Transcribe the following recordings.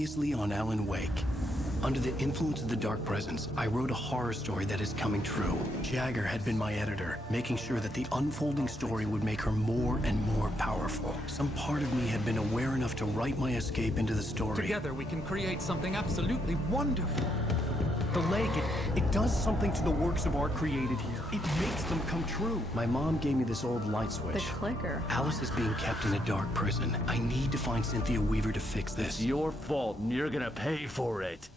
Previously on Alan Wake. Under the influence of the Dark Presence, I wrote a horror story that is coming true. Jagger had been my editor, making sure that the unfolding story would make her more and more powerful. Some part of me had been aware enough to write my escape into the story. Together we can create something absolutely wonderful. The lake, it does something to the works of art created here. It makes them come true. My mom gave me this old light switch. The clicker. Alice is being kept in a dark prison. I need to find Cynthia Weaver to fix this. It's your fault, and you're gonna pay for it.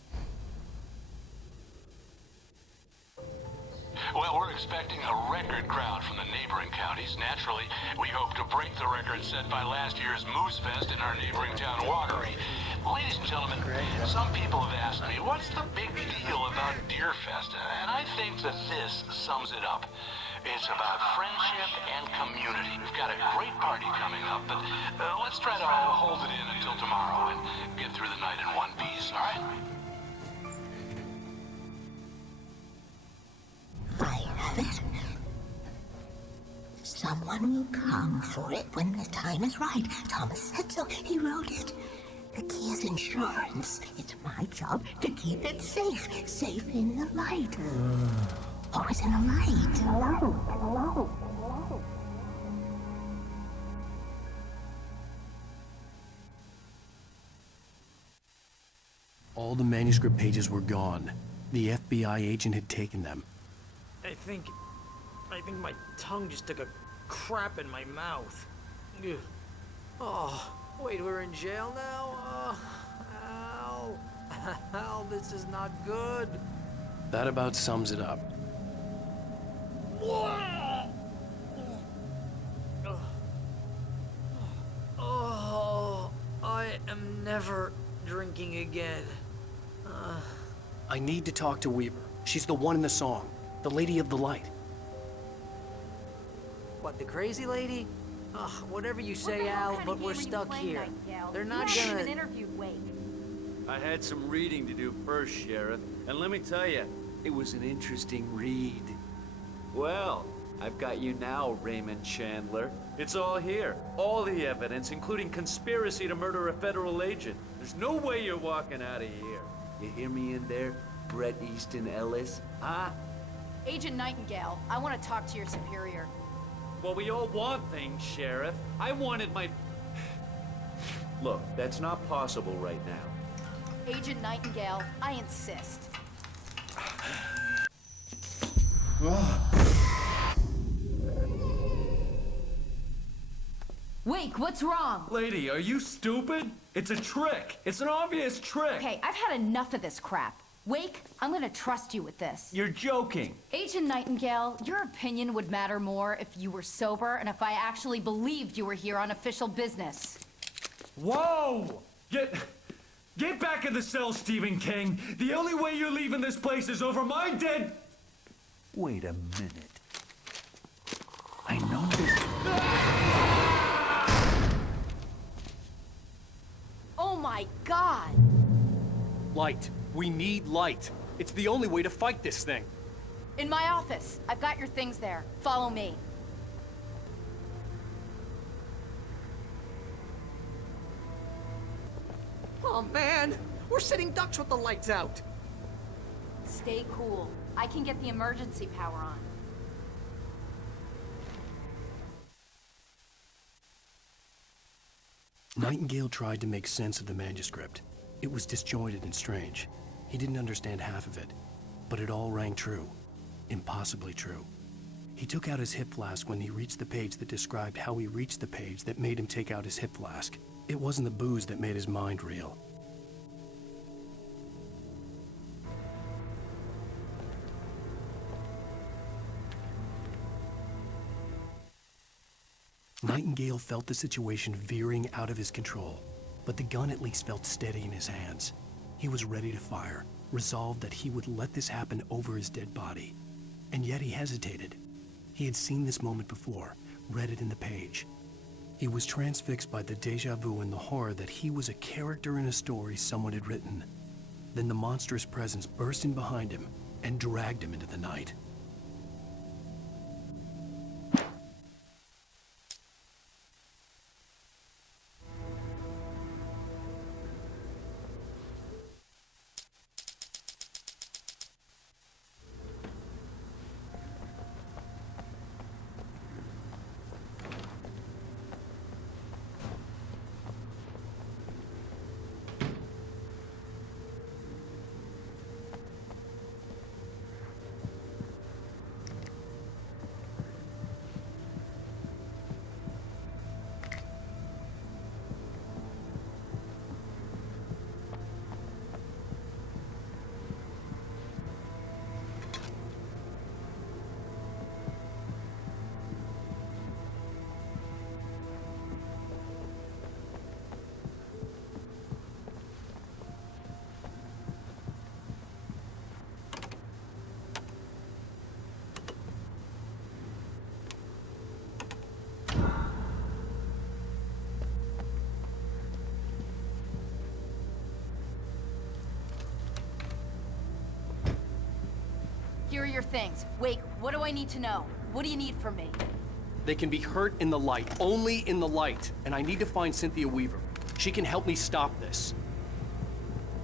Well, we're expecting a record crowd from the neighboring counties. Naturally, we hope to break the record set by last year's Moose Fest in our neighboring town, Watery. Ladies and gentlemen, some people have asked me, what's the big deal about Deer Fest? And I think that this sums it up. It's about friendship and community. We've got a great party coming up, but let's try to hold it in until tomorrow and get through the night in one piece, all right? I have it. Someone will come for it when the time is right. Thomas said so. He wrote it. The key is insurance. It's my job to keep it safe. Safe in the light. Always in the light. Hello. All the manuscript pages were gone. The FBI agent had taken them. I think my tongue just took a crap in my mouth. Ugh. Oh, wait, we're in jail now? Ow. Ow, this is not good. That about sums it up. Oh, I am never drinking again. I need to talk to Weaver. She's the one in the song. The Lady of the Light. What, the crazy lady? Ugh, whatever you say, Al, but we're stuck here. They're not gonna... even interviewed Wake. I had some reading to do first, Sheriff, and let me tell you, it was an interesting read. Well, I've got you now, Raymond Chandler. It's all here. All the evidence, including conspiracy to murder a federal agent. There's no way you're walking out of here. You hear me in there, Bret Easton Ellis? Huh? Agent Nightingale, I want to talk to your superior. Well, we all want things, Sheriff. I wanted my... Look, that's not possible right now. Agent Nightingale, I insist. Wake, what's wrong? Lady, are you stupid? It's a trick. It's an obvious trick. Okay, I've had enough of this crap. Wake, I'm gonna trust you with this. You're joking. Agent Nightingale, your opinion would matter more if you were sober and if I actually believed you were here on official business. Whoa! Get back in the cell, Stephen King. The only way you're leaving this place is over my dead... Wait a minute. I know this... Oh my God! Light. We need light. It's the only way to fight this thing. In my office. I've got your things there. Follow me. Oh, man! We're sitting ducks with the lights out! Stay cool. I can get the emergency power on. Nightingale tried to make sense of the manuscript. It was disjointed and strange. He didn't understand half of it, but it all rang true. Impossibly true. He took out his hip flask when he reached the page that described how he reached the page that made him take out his hip flask. It wasn't the booze that made his mind reel. Nightingale felt the situation veering out of his control, but the gun at least felt steady in his hands. He was ready to fire, resolved that he would let this happen over his dead body. And yet he hesitated. He had seen this moment before, read it in the page. He was transfixed by the déjà vu and the horror that he was a character in a story someone had written. Then the monstrous presence burst in behind him and dragged him into the night. Here are your things. Wake, what do I need to know? What do you need from me? They can be hurt in the light, only in the light. And I need to find Cynthia Weaver. She can help me stop this.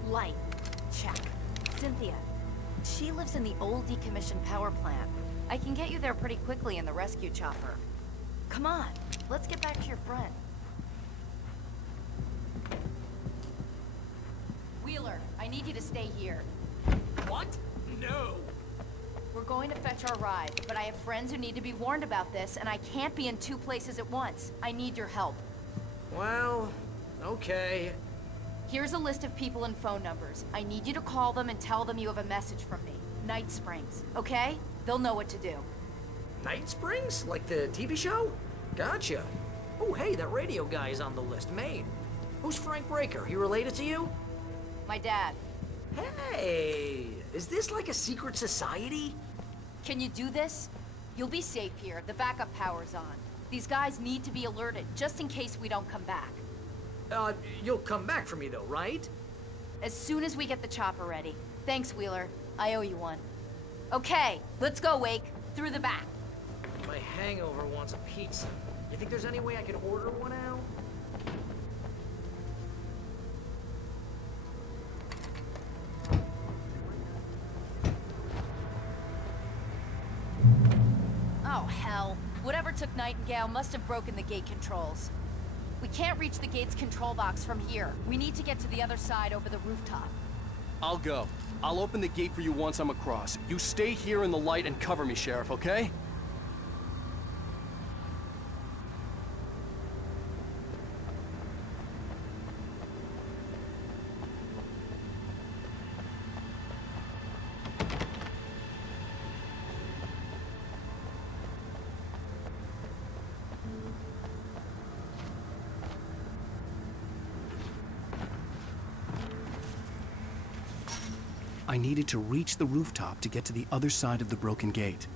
Light. Check. Cynthia. She lives in the old decommissioned power plant. I can get you there pretty quickly in the rescue chopper. Come on, let's get back to your friend. Wheeler, I need you to stay here. What? No. We're going to fetch our ride, but I have friends who need to be warned about this, and I can't be in 2 places at once. I need your help. Well, okay. Here's a list of people and phone numbers. I need you to call them and tell them you have a message from me. Night Springs, okay? They'll know what to do. Night Springs? Like the TV show? Gotcha. Oh, hey, that radio guy is on the list. Maine. Who's Frank Breaker? He related to you? My dad. Hey, is this like a secret society? Can you do this? You'll be safe here. The backup power's on. These guys need to be alerted, just in case we don't come back. You'll come back for me though, right? As soon as we get the chopper ready. Thanks, Wheeler. I owe you one. Okay, let's go, Wake. Through the back. My hangover wants a pizza. You think there's any way I can order one out? Oh, hell. Whatever took Nightingale must have broken the gate controls. We can't reach the gate's control box from here. We need to get to the other side over the rooftop. I'll go. I'll open the gate for you once I'm across. You stay here in the light and cover me, Sheriff, okay? I needed to reach the rooftop to get to the other side of the broken gate.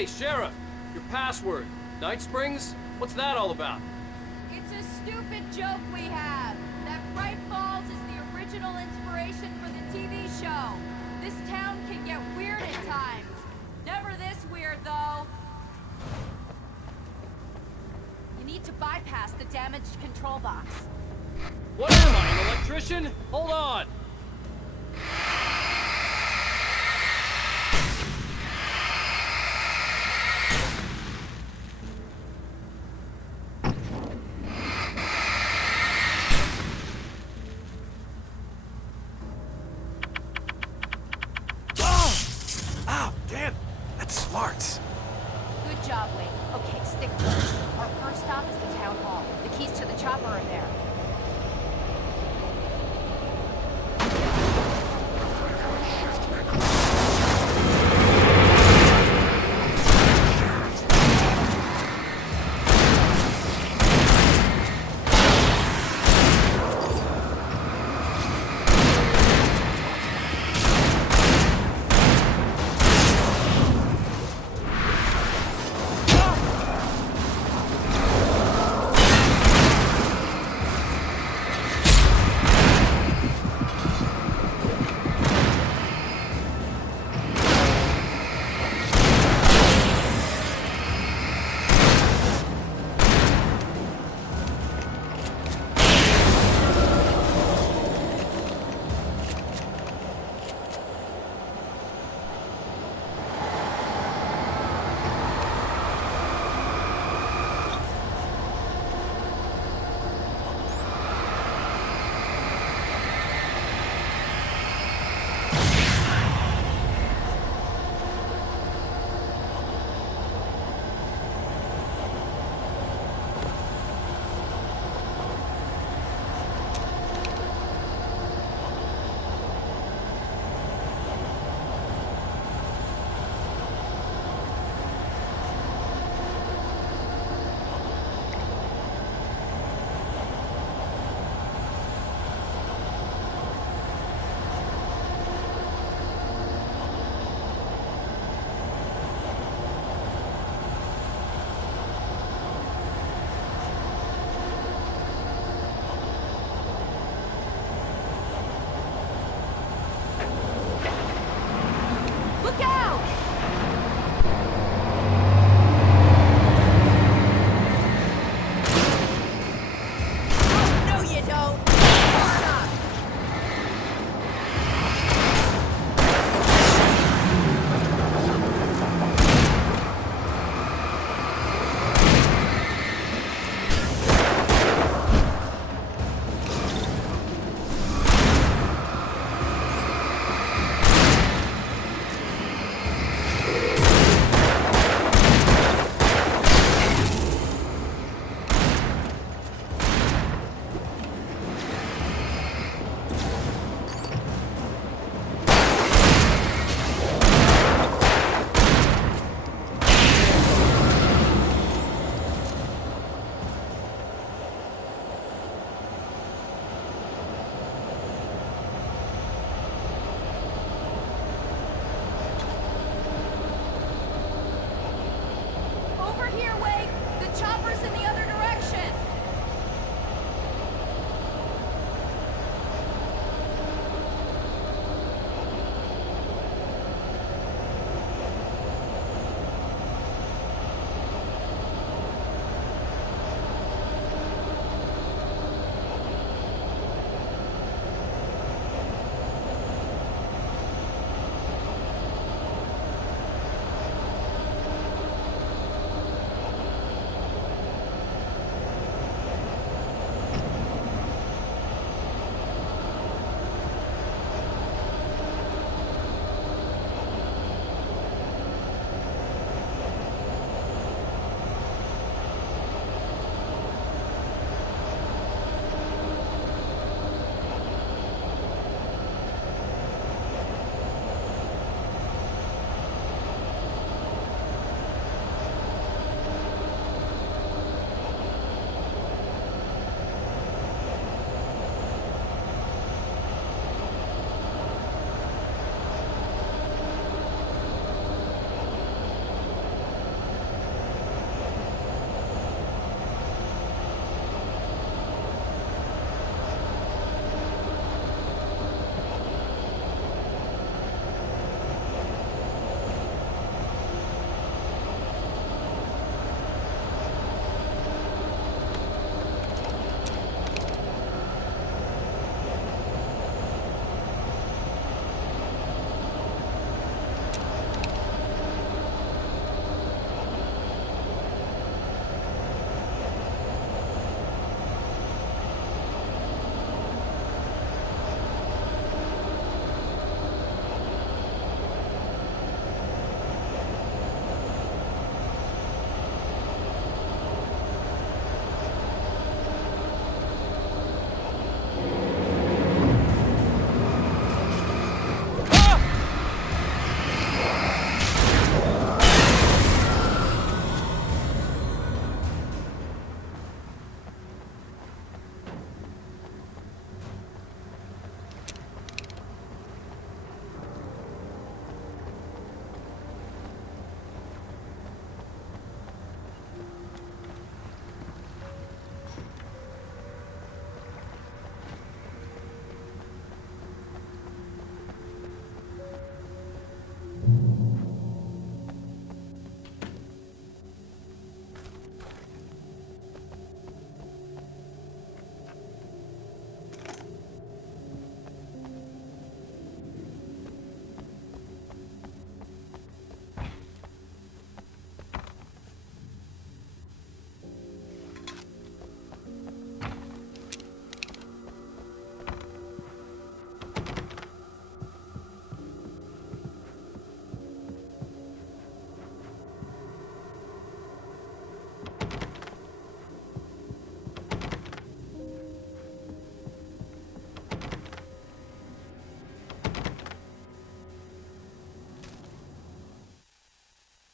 Hey, Sheriff, your password. Night Springs? What's that all about? It's a stupid joke we have. That Bright Falls is the original inspiration for the TV show. This town can get weird at times. Never this weird, though. You need to bypass the damaged control box. What am I, an electrician? Hold on! Ow, damn! That's smart. Good job, Wade. Okay, stick close. Our first stop is the town hall. The keys to the chopper are there.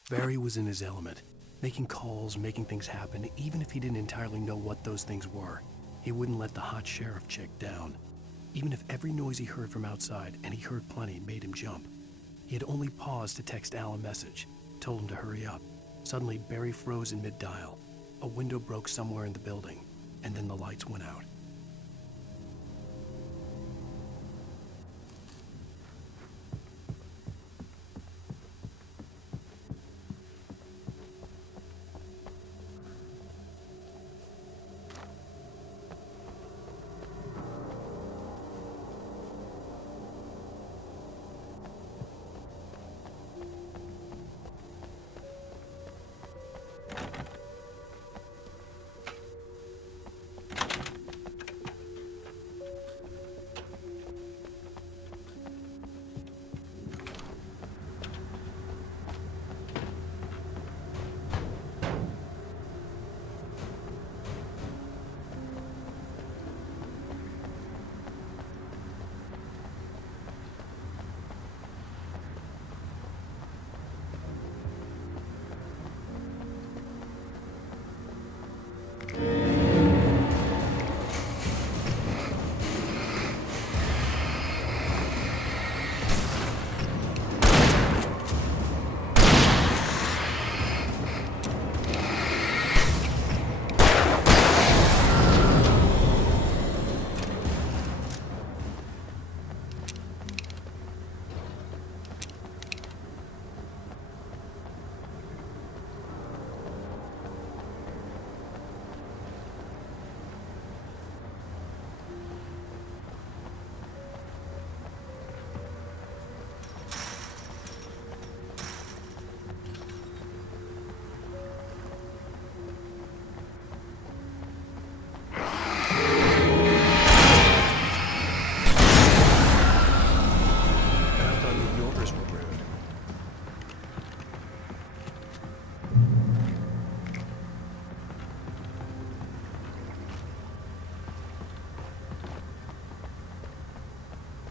Barry was in his element, making calls, making things happen, even if he didn't entirely know what those things were. He wouldn't let the hot sheriff chick down. Even if every noise he heard from outside, and he heard plenty, made him jump. He had only paused to text Al a message, told him to hurry up. Suddenly, Barry froze in mid-dial. A window broke somewhere in the building, and then the lights went out.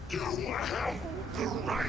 You have the right.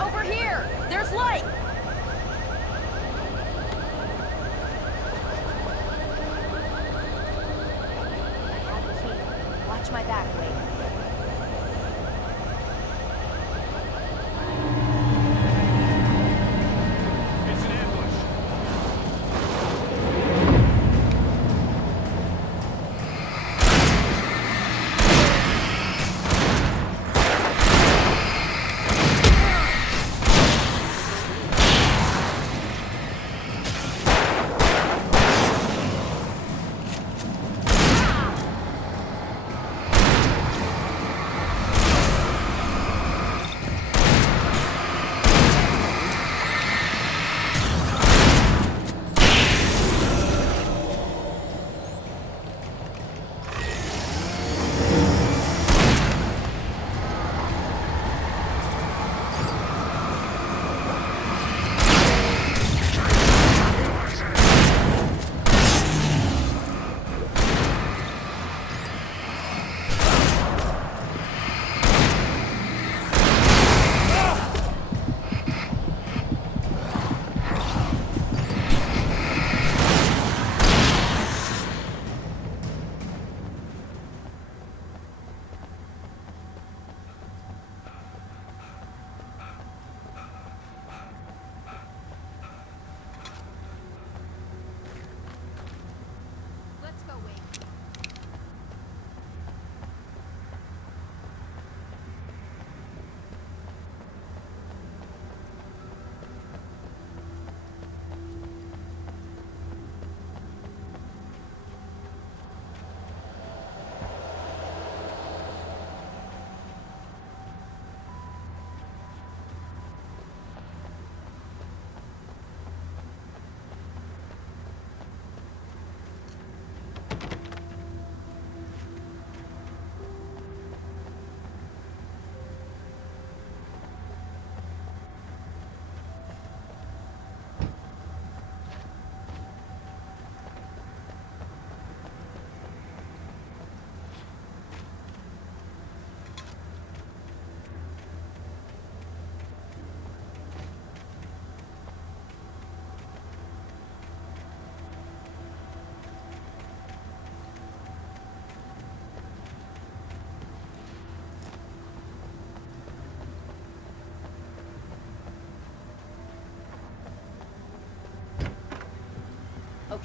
Over here! There's light! I have the key. Watch my back, Wade. It's an ambush.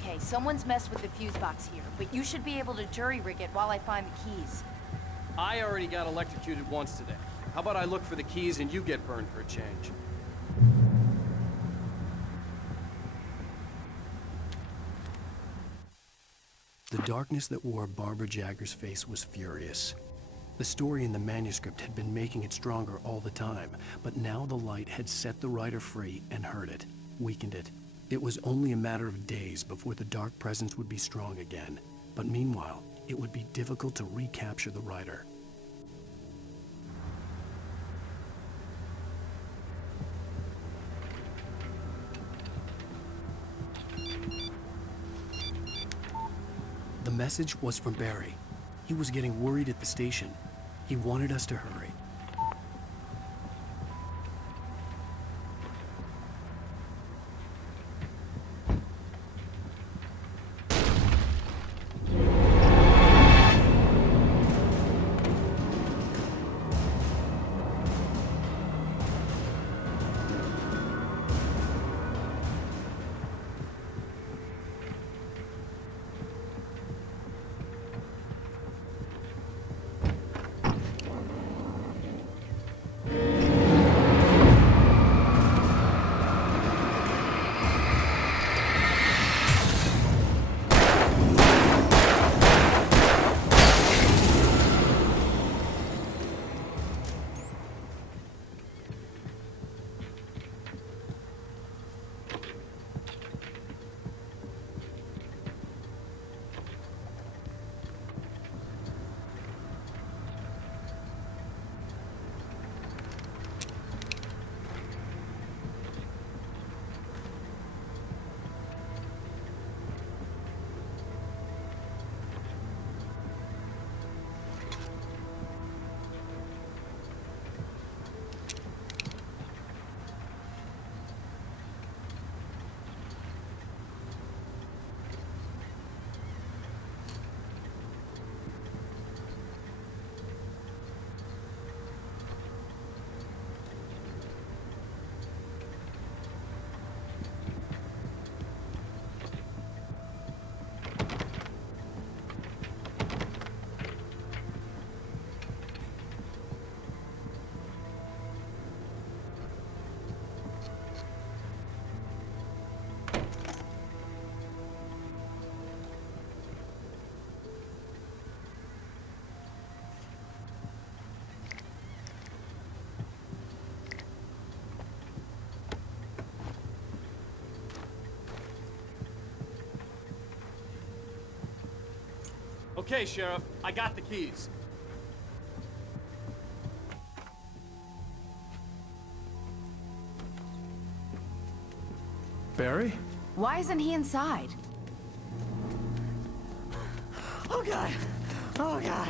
Okay, someone's messed with the fuse box here, but you should be able to jury-rig it while I find the keys. I already got electrocuted once today. How about I look for the keys and you get burned for a change? The darkness that wore Barbara Jagger's face was furious. The story in the manuscript had been making it stronger all the time, but now the light had set the writer free and hurt it, weakened it. It was only a matter of days before the dark presence would be strong again, but meanwhile, it would be difficult to recapture the writer. The message was from Barry. He was getting worried at the station. He wanted us to hurry. Okay, Sheriff, I got the keys. Barry? Why isn't he inside? Oh God! Oh God!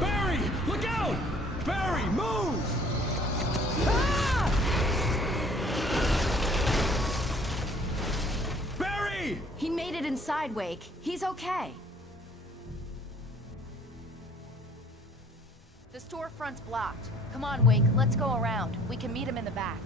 Barry! Look out! Barry, move! Ah! Barry! He made it inside, Wake. He's okay. The storefront's blocked. Come on, Wake, let's go around. We can meet him in the back.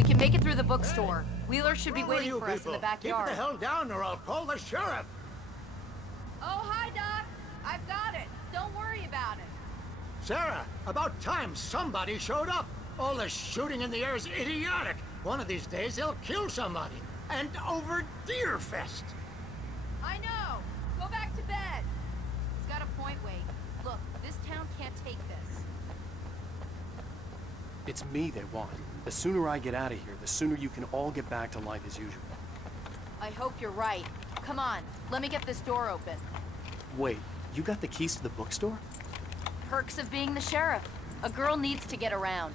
We can make it through the bookstore. Wheeler should be waiting for us in the backyard. Keep the hell down or I'll call the sheriff. Oh, hi, Doc. I've got it. Don't worry about it. Sarah, about time somebody showed up. All this shooting in the air is idiotic. One of these days they'll kill somebody. And over Deerfest. I know. Go back to bed. He's got a point, Wade. Look, this town can't take this. It's me they want. The sooner I get out of here, the sooner you can all get back to life as usual. I hope you're right. Come on, let me get this door open. Wait, you got the keys to the bookstore? Perks of being the sheriff. A girl needs to get around.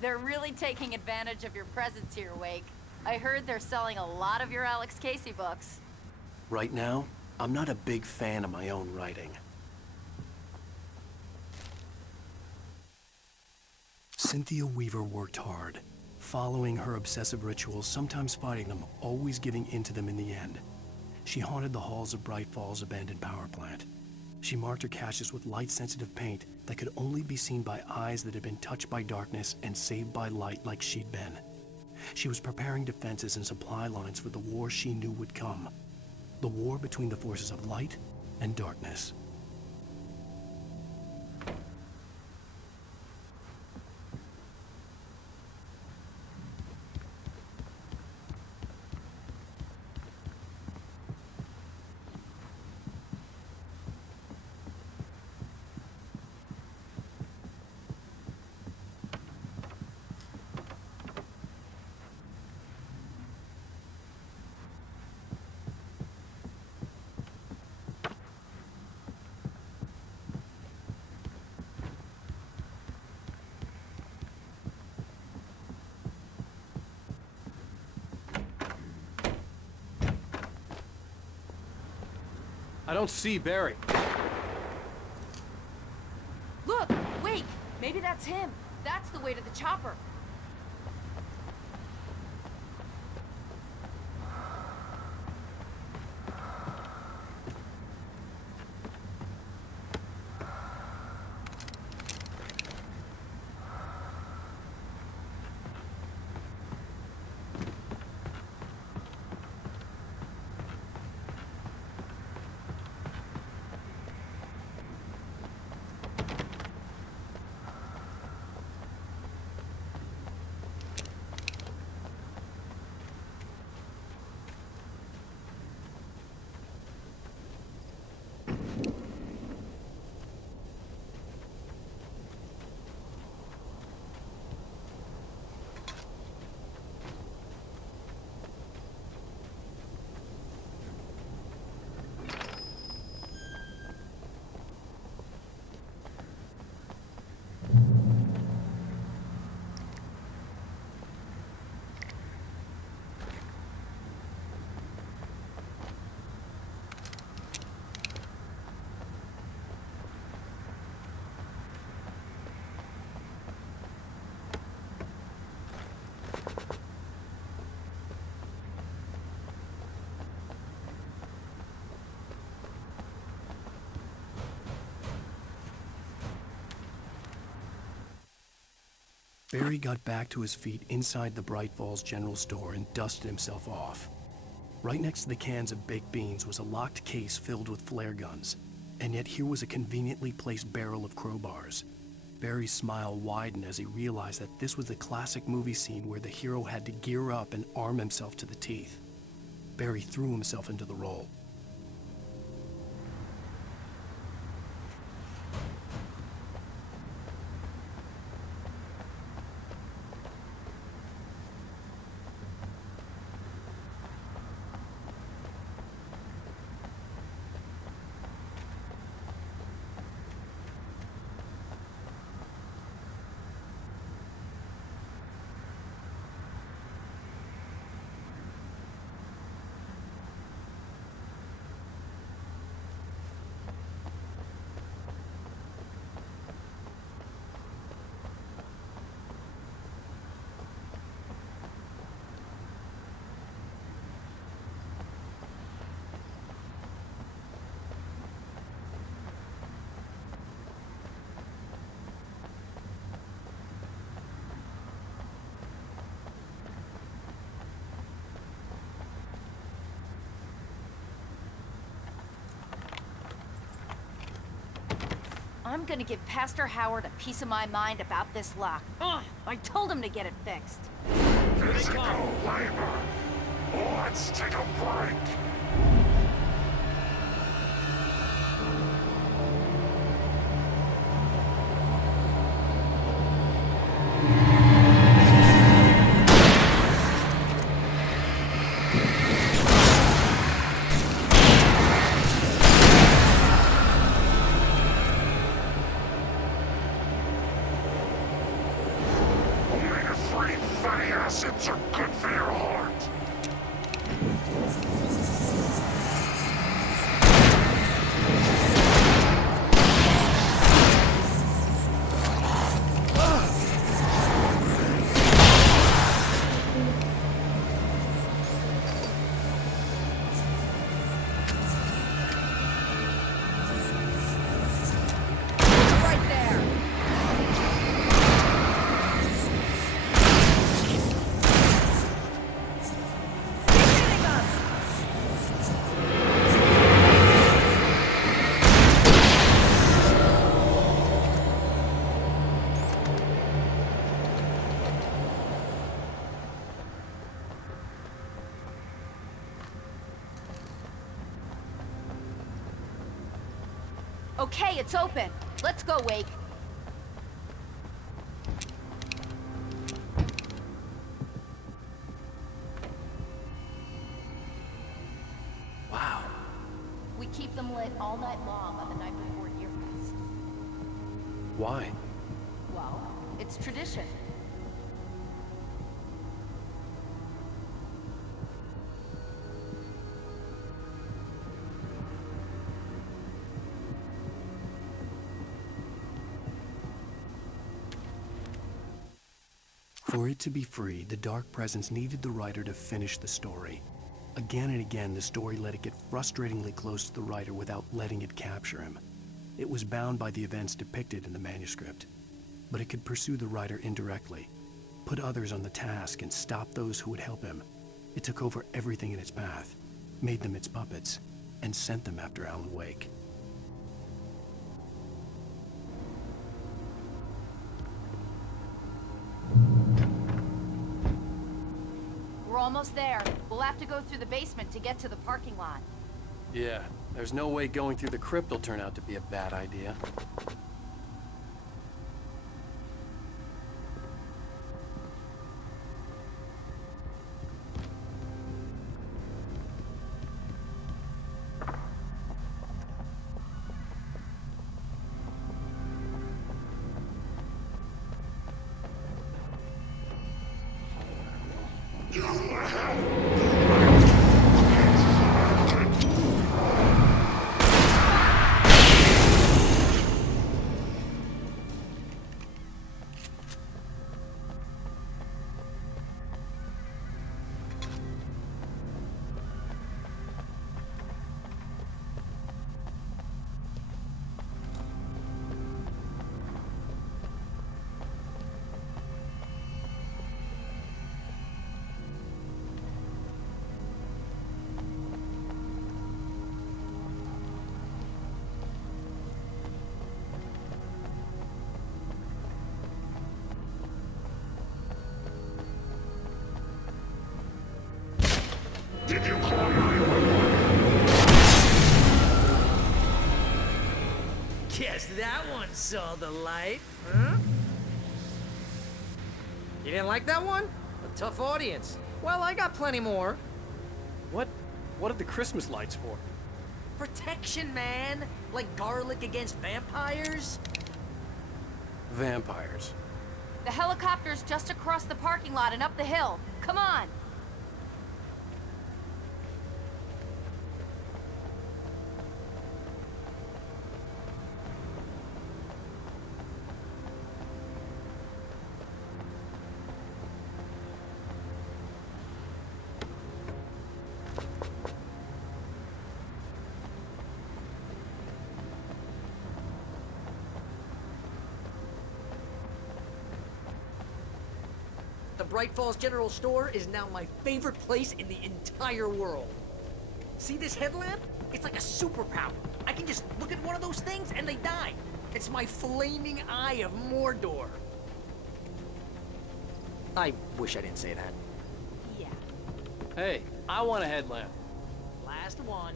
They're really taking advantage of your presence here, Wake. I heard they're selling a lot of your Alex Casey books. Right now, I'm not a big fan of my own writing. Cynthia Weaver worked hard, following her obsessive rituals, sometimes fighting them, always giving in to them in the end. She haunted the halls of Bright Falls' abandoned power plant. She marked her caches with light-sensitive paint that could only be seen by eyes that had been touched by darkness and saved by light like she'd been. She was preparing defenses and supply lines for the war she knew would come. The war between the forces of light and darkness. I don't see Barry. Look, Wake! Maybe that's him. That's the way to the chopper. Barry got back to his feet inside the Bright Falls General Store and dusted himself off. Right next to the cans of baked beans was a locked case filled with flare guns, and yet here was a conveniently placed barrel of crowbars. Barry's smile widened as he realized that this was the classic movie scene where the hero had to gear up and arm himself to the teeth. Barry threw himself into the role. I'm gonna give Pastor Howard a piece of my mind about this lock. Ugh, I told him to get it fixed. Physical labor. Let's take a break. Omega-3 fatty acids are good for your heart. Right there! Keep hitting us! Okay, it's open. Let's go, Wake. Wow. We keep them lit all night long on the night before Yearfest. Why? Well, it's tradition. For it to be free, the Dark Presence needed the writer to finish the story. Again and again, the story let it get frustratingly close to the writer without letting it capture him. It was bound by the events depicted in the manuscript, but it could pursue the writer indirectly, put others on the task, and stop those who would help him. It took over everything in its path, made them its puppets, and sent them after Alan Wake. We're almost there. We'll have to go through the basement to get to the parking lot. Yeah, there's no way going through the crypt will turn out to be a bad idea. Did you call 911? Guess that one saw the light, huh? You didn't like that one? A tough audience. Well, I got plenty more. What are the Christmas lights for? Protection, man. Like garlic against vampires. Vampires. The helicopter's just across the parking lot and up the hill. Come on! The Bright Falls General Store is now my favorite place in the entire world. See this headlamp? It's like a superpower. I can just look at one of those things and they die. It's my flaming eye of Mordor. I wish I didn't say that. Yeah. Hey, I want a headlamp. Last one.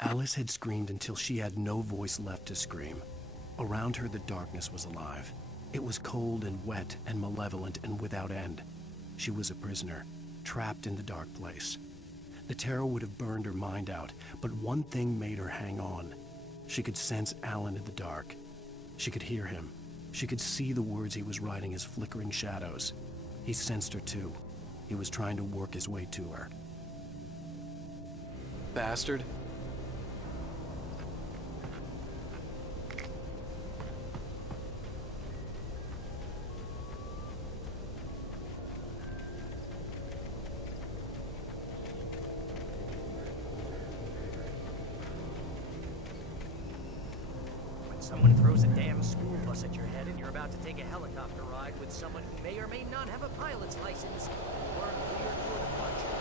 Alice had screamed until she had no voice left to scream. Around her, the darkness was alive. It was cold and wet and malevolent and without end. She was a prisoner, trapped in the dark place. The terror would have burned her mind out, but one thing made her hang on. She could sense Alan in the dark. She could hear him. She could see the words he was writing as flickering shadows. He sensed her too. He was trying to work his way to her. Bastard. Someone throws a damn school bus at your head and you're about to take a helicopter ride with someone who may or may not have a pilot's license, or clear for departure.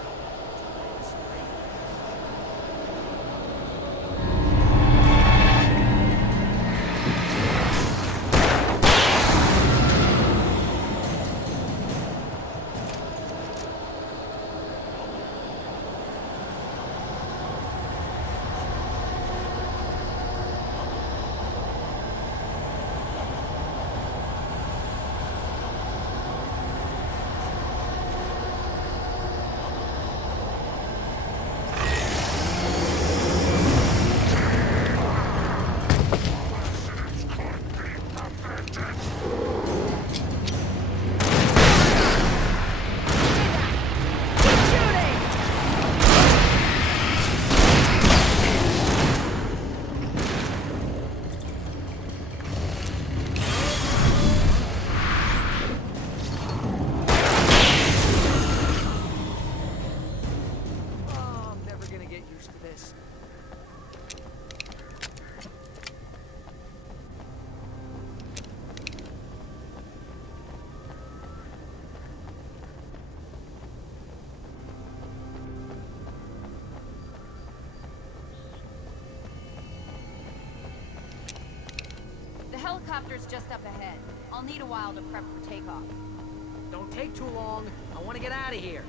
The helicopter's just up ahead. I'll need a while to prep for takeoff. Don't take too long. I want to get out of here.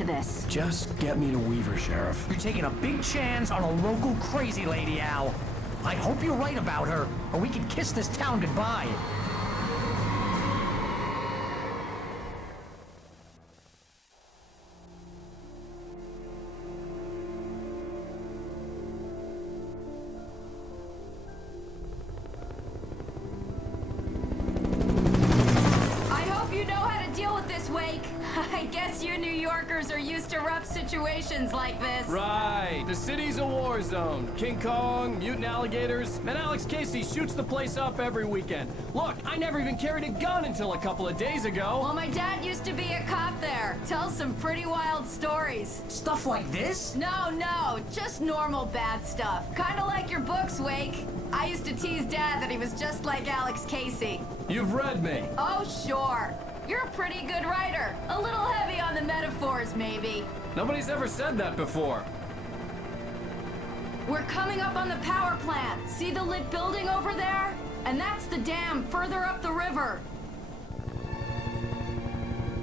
to this. Just get me to Weaver, Sheriff. You're taking a big chance on a local crazy lady, Al. I hope you're right about her, or we can kiss this town goodbye. I guess you New Yorkers are used to rough situations like this. Right. The city's a war zone. King Kong, mutant alligators, and Alex Casey shoots the place up every weekend. Look, I never even carried a gun until a couple of days ago. Well, my dad used to be a cop there. Tells some pretty wild stories. Stuff like this? No, just normal bad stuff. Kinda like your books, Wake. I used to tease Dad that he was just like Alex Casey. You've read me. Oh, sure. You're a pretty good writer. A little heavy on the metaphors, maybe. Nobody's ever said that before. We're coming up on the power plant. See the lit building over there? And that's the dam further up the river.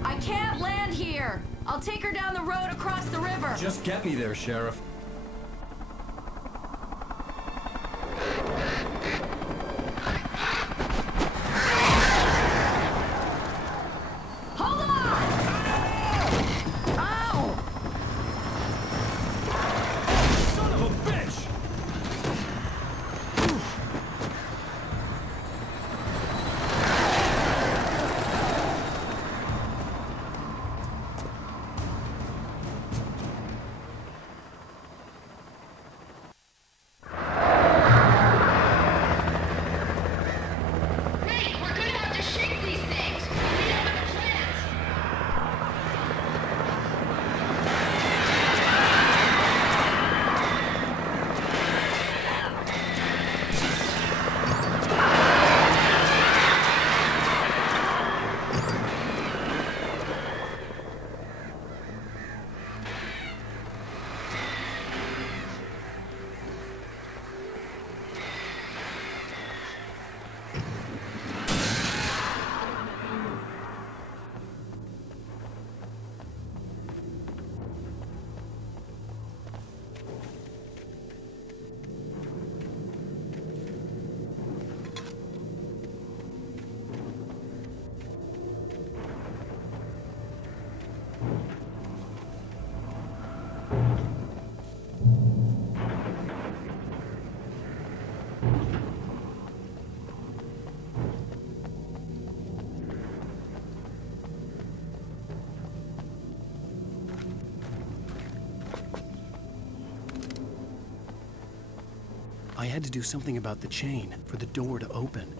I can't land here. I'll take her down the road across the river. Just get me there, Sheriff. I had to do something about the chain for the door to open.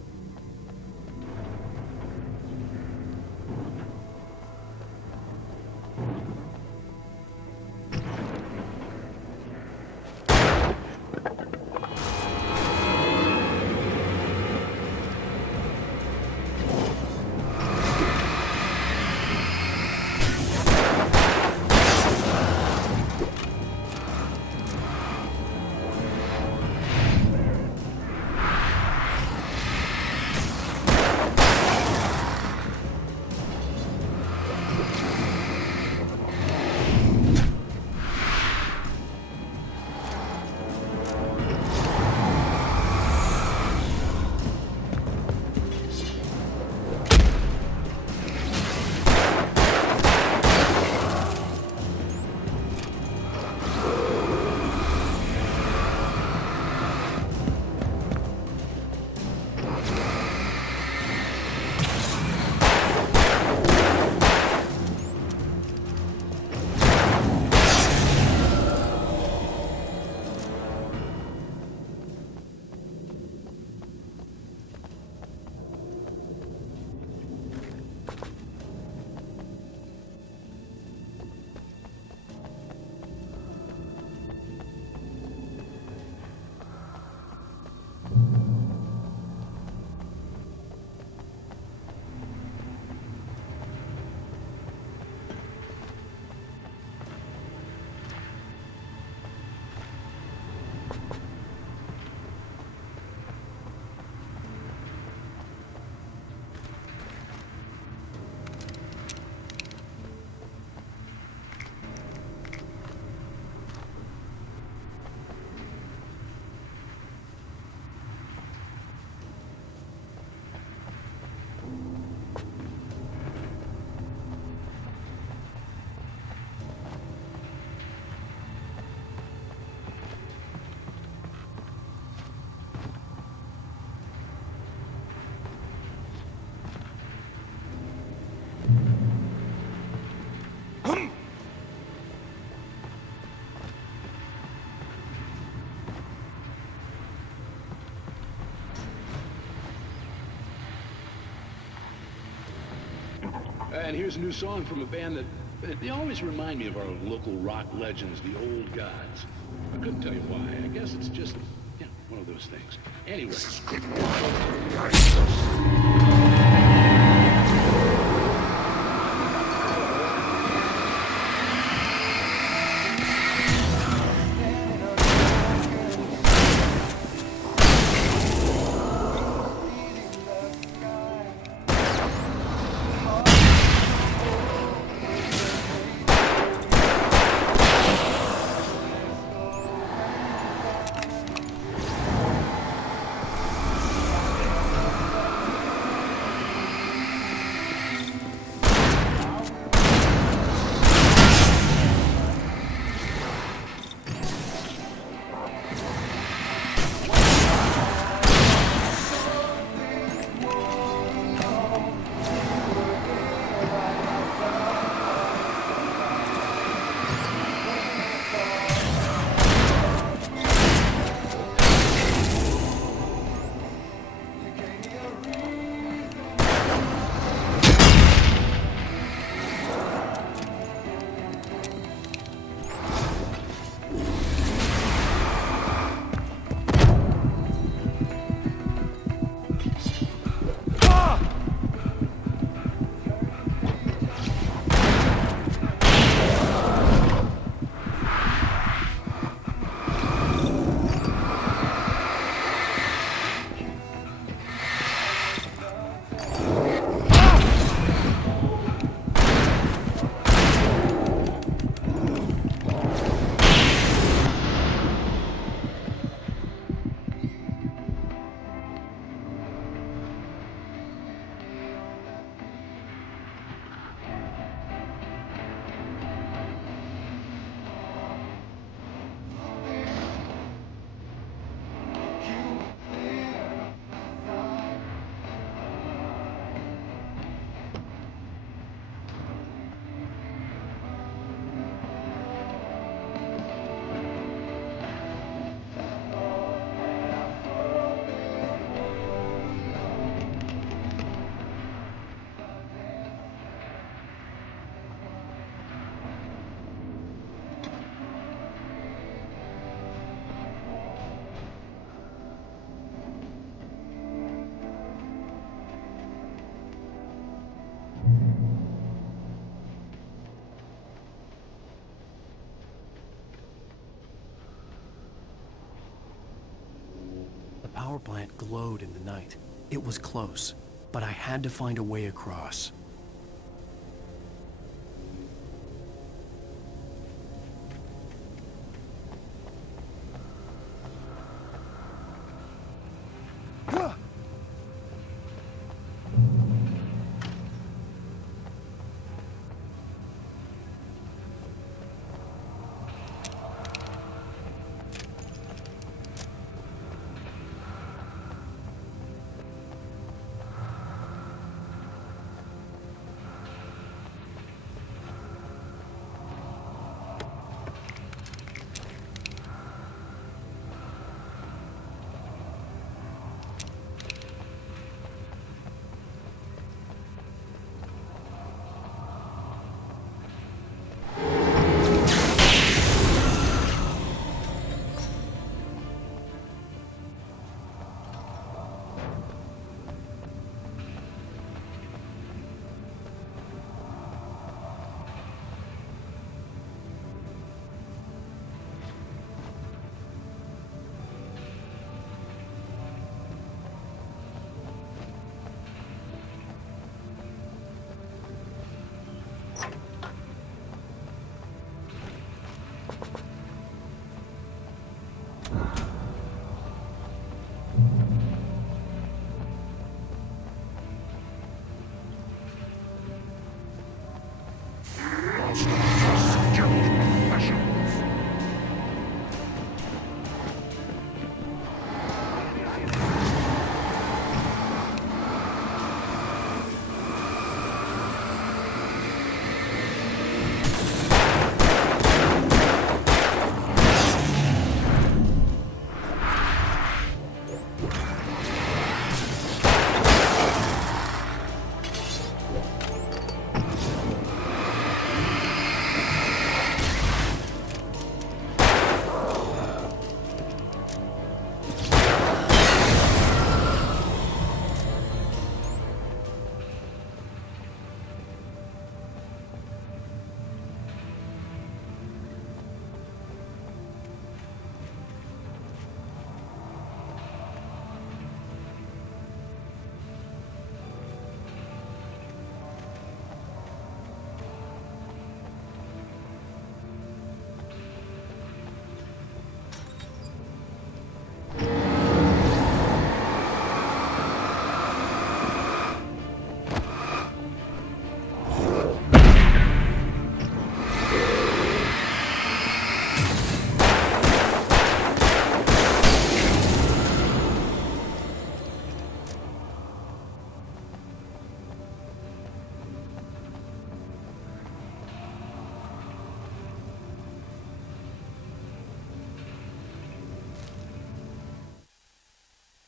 And here's a new song from a band that they always remind me of our local rock legends, the old gods. I couldn't tell you why. I guess it's just, one of those things. Anyway. The power plant glowed in the night. It was close, but I had to find a way across.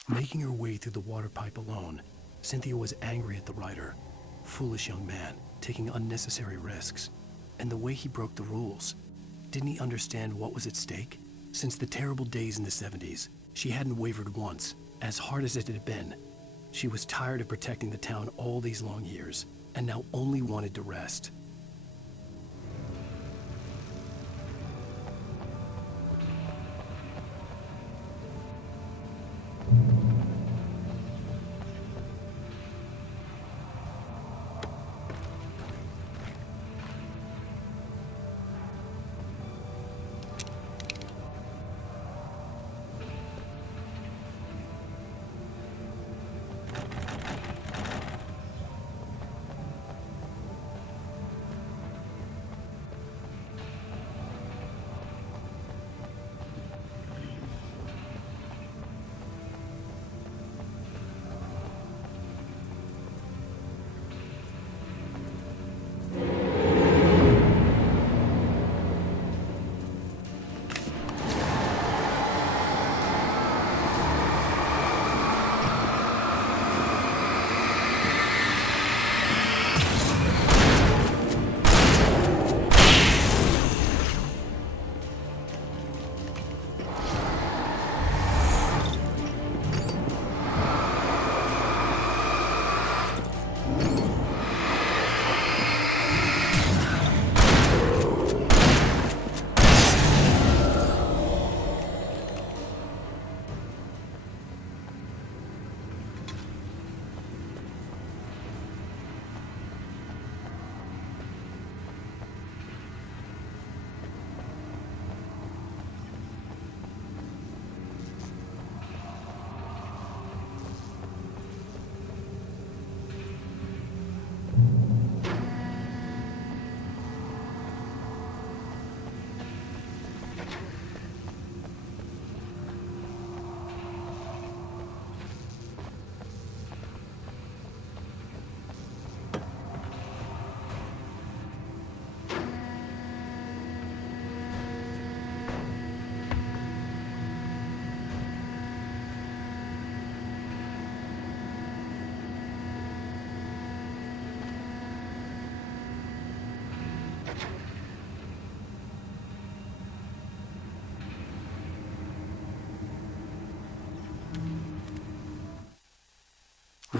Making her way through the water pipe alone, Cynthia was angry at the writer. Foolish young man, taking unnecessary risks. And the way he broke the rules. Didn't he understand what was at stake? Since the terrible days in the 70s, she hadn't wavered once, as hard as it had been. She was tired of protecting the town all these long years, and now only wanted to rest.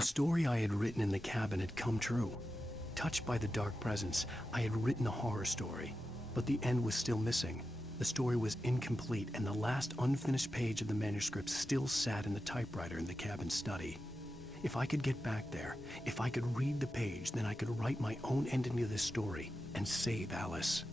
The story I had written in the cabin had come true. Touched by the dark presence, I had written a horror story, but the end was still missing. The story was incomplete, and the last unfinished page of the manuscript still sat in the typewriter in the cabin study. If I could get back there, if I could read the page, then I could write my own ending to this story and save Alice.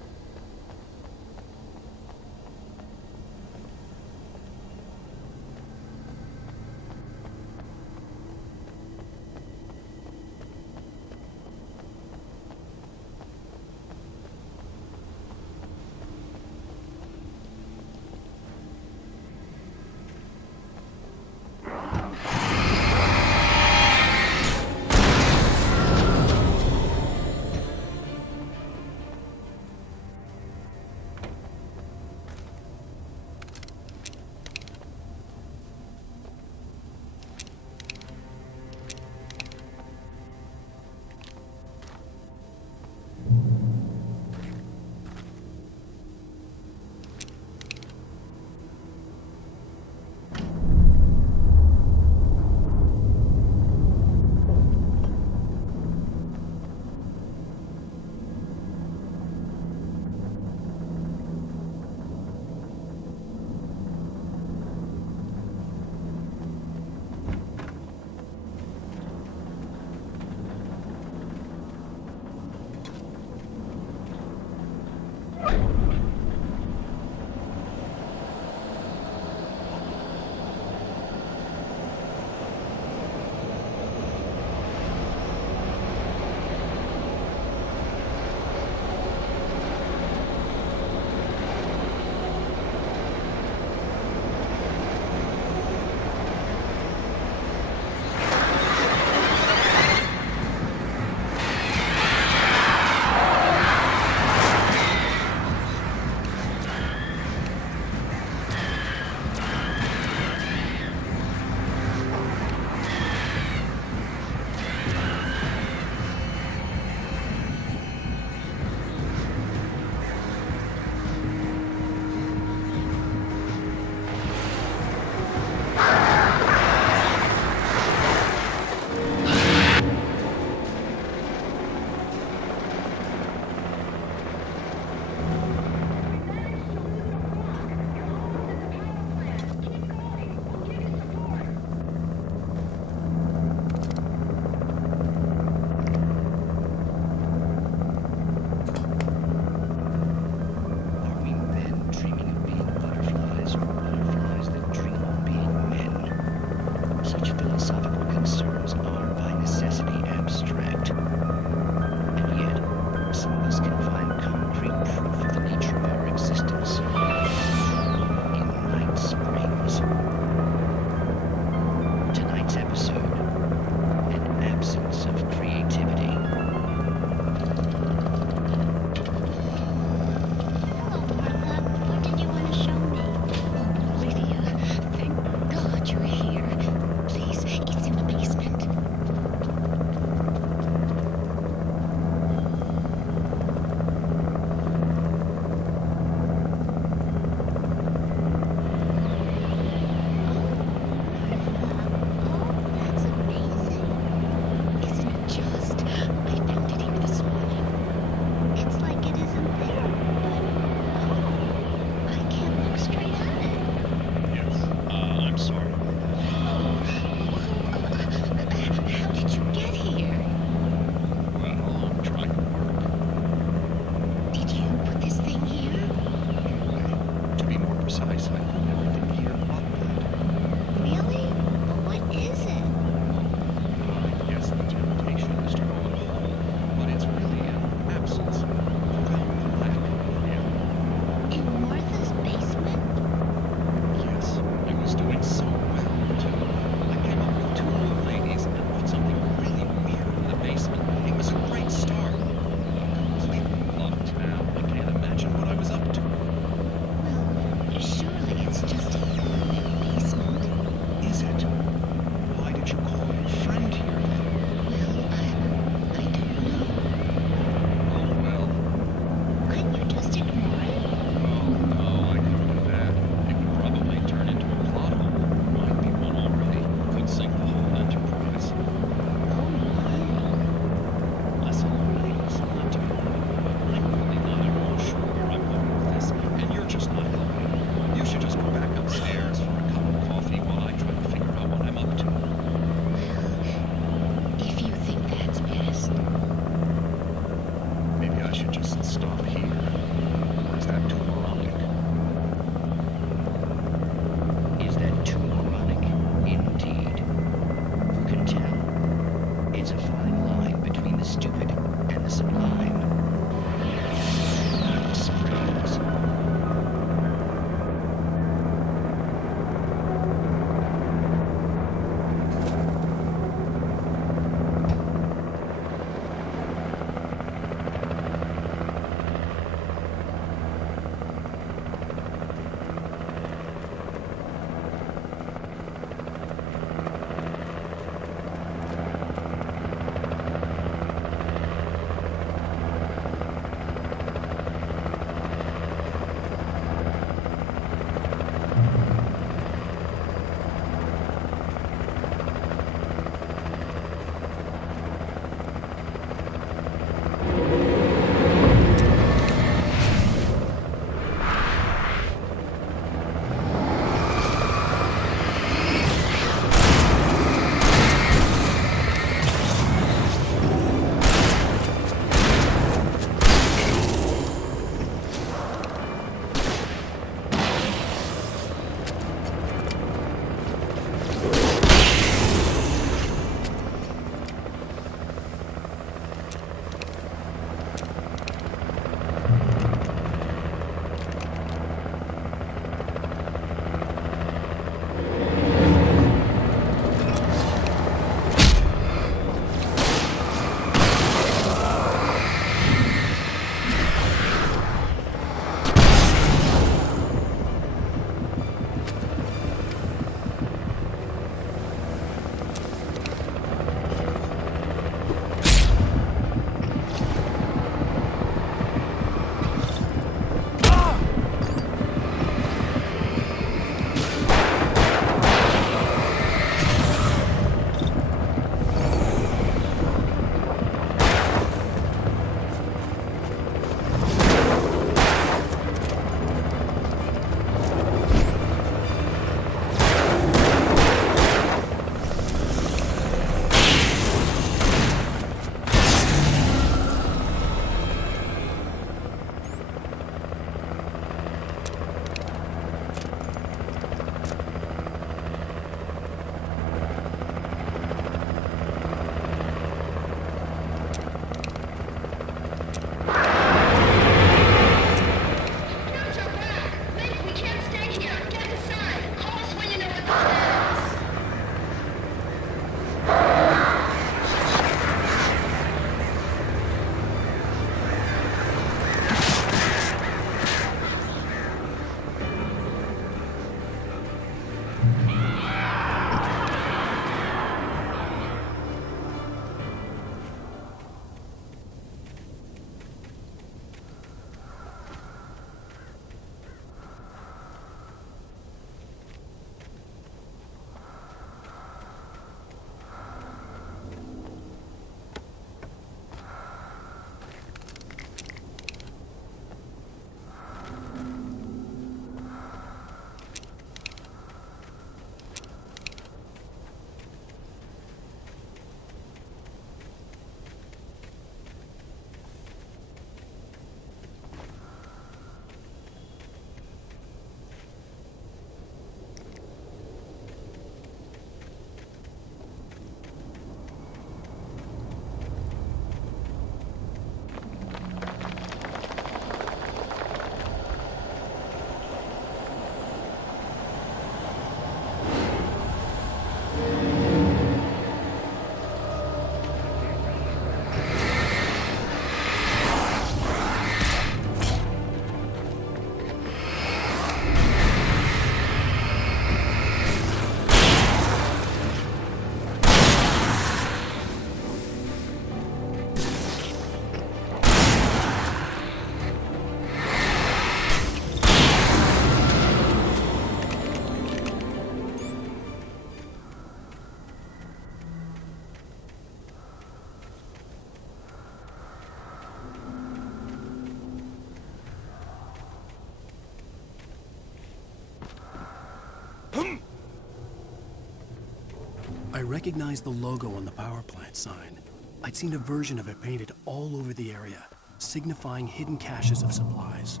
I recognized the logo on the power plant sign. I'd seen a version of it painted all over the area, signifying hidden caches of supplies.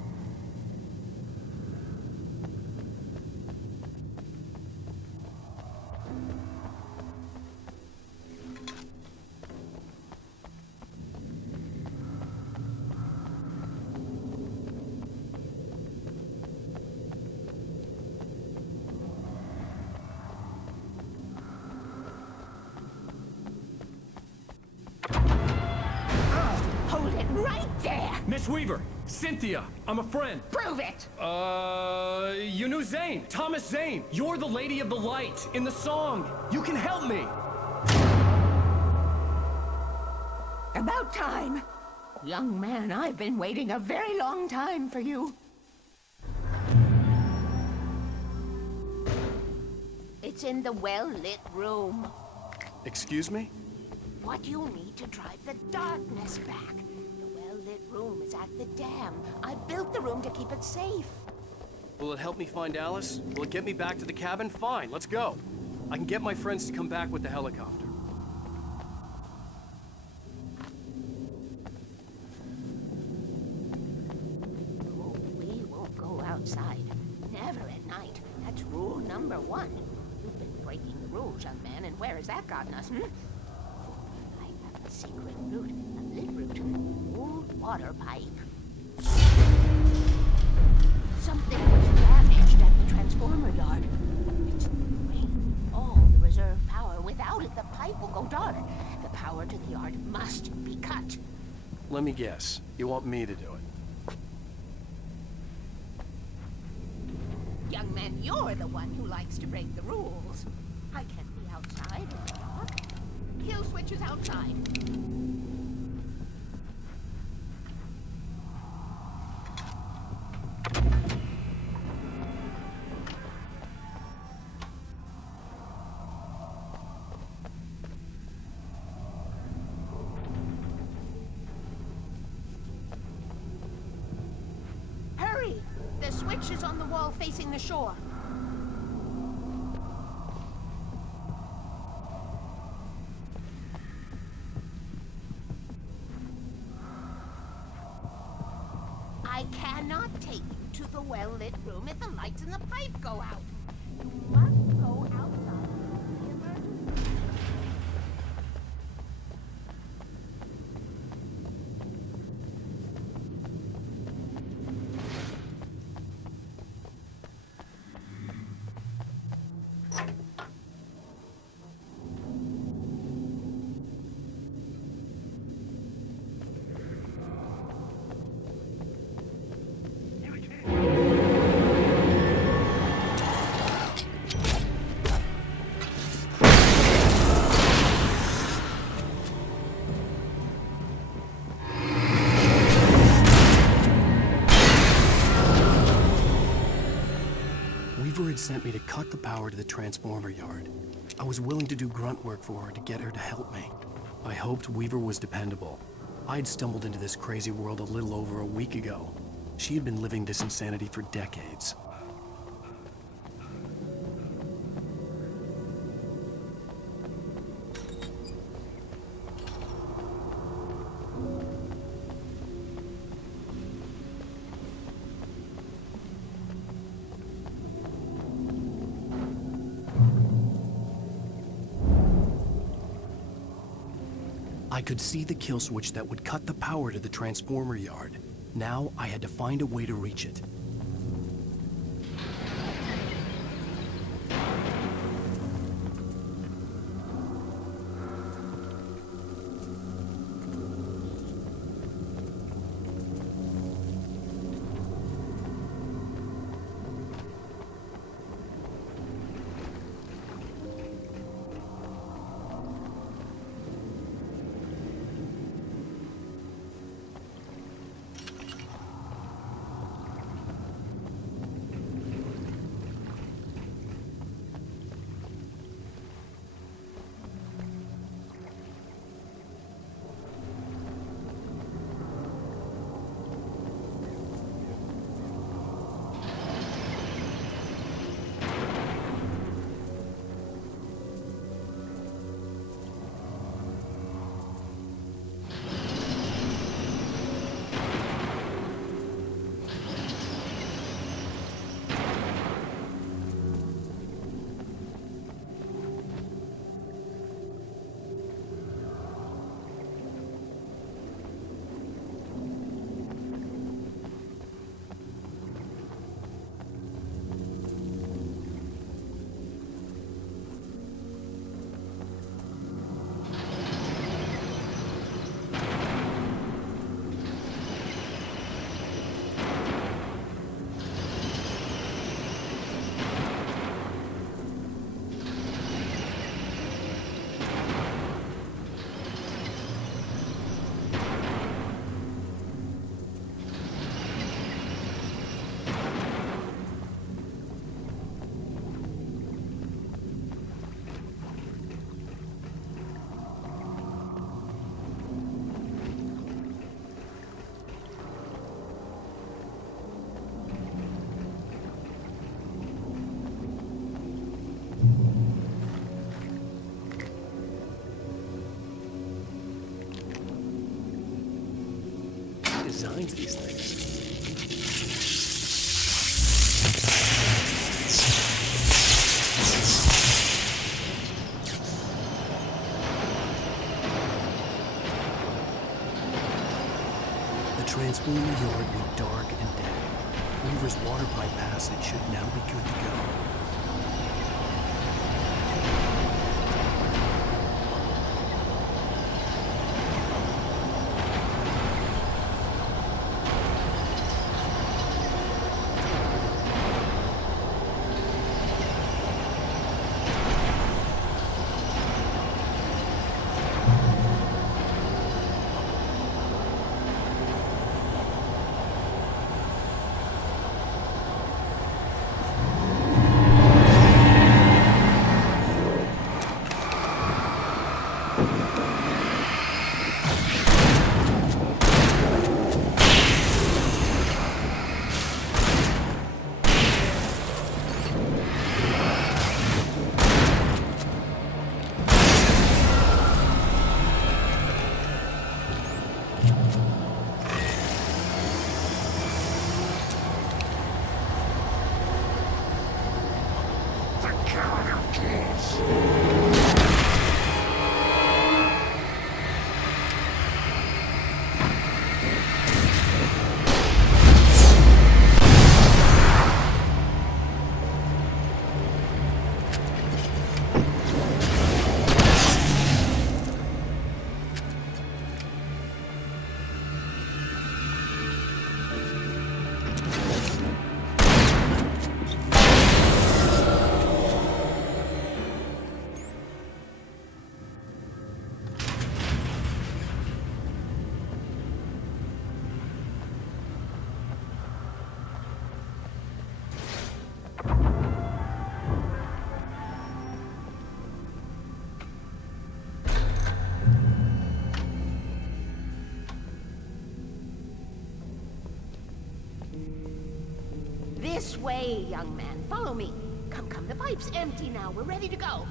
Hold it right there! Miss Weaver, Cynthia, I'm a friend. Prove it! You knew Zane, Thomas Zane. You're the Lady of the Light in the song. You can help me. About time. Young man, I've been waiting a very long time for you. It's in the well-lit room. Excuse me? What you'll need to drive the darkness back. The well-lit room is at the dam. I built the room to keep it safe. Will it help me find Alice? Will it get me back to the cabin? Fine, let's go. I can get my friends to come back with the helicopter. Oh, we won't go outside. Never at night. That's rule number 1. You've been breaking the rules, young man, and where has that gotten us, I have a secret route, a lit route. Old water pipe. Something was damaged at the transformer yard. It's drained all the reserve power. Without it, the pipe will go dark. The power to the yard must be cut. Let me guess. You want me to do it? Young man, you're the one who likes to break the rules. I can't be outside in the dark. Kill switch is outside. Hurry! The switch is on the wall facing the shore. I cannot take you to the well-lit room if the lights in the pipe go out. You must go outside. The emergency. sent me to cut the power to the transformer yard. I was willing to do grunt work for her to get her to help me. I hoped Weaver was dependable. I'd stumbled into this crazy world a little over a week ago. She had been living this insanity for decades. I could see the kill switch that would cut the power to the transformer yard. Now I had to find a way to reach it. Designs these things. The transformer yard went dark and dead. Weaver's water pipe passage should now be good to go. way, young man. Follow me. Come, come. The pipe's empty now. We're ready to go.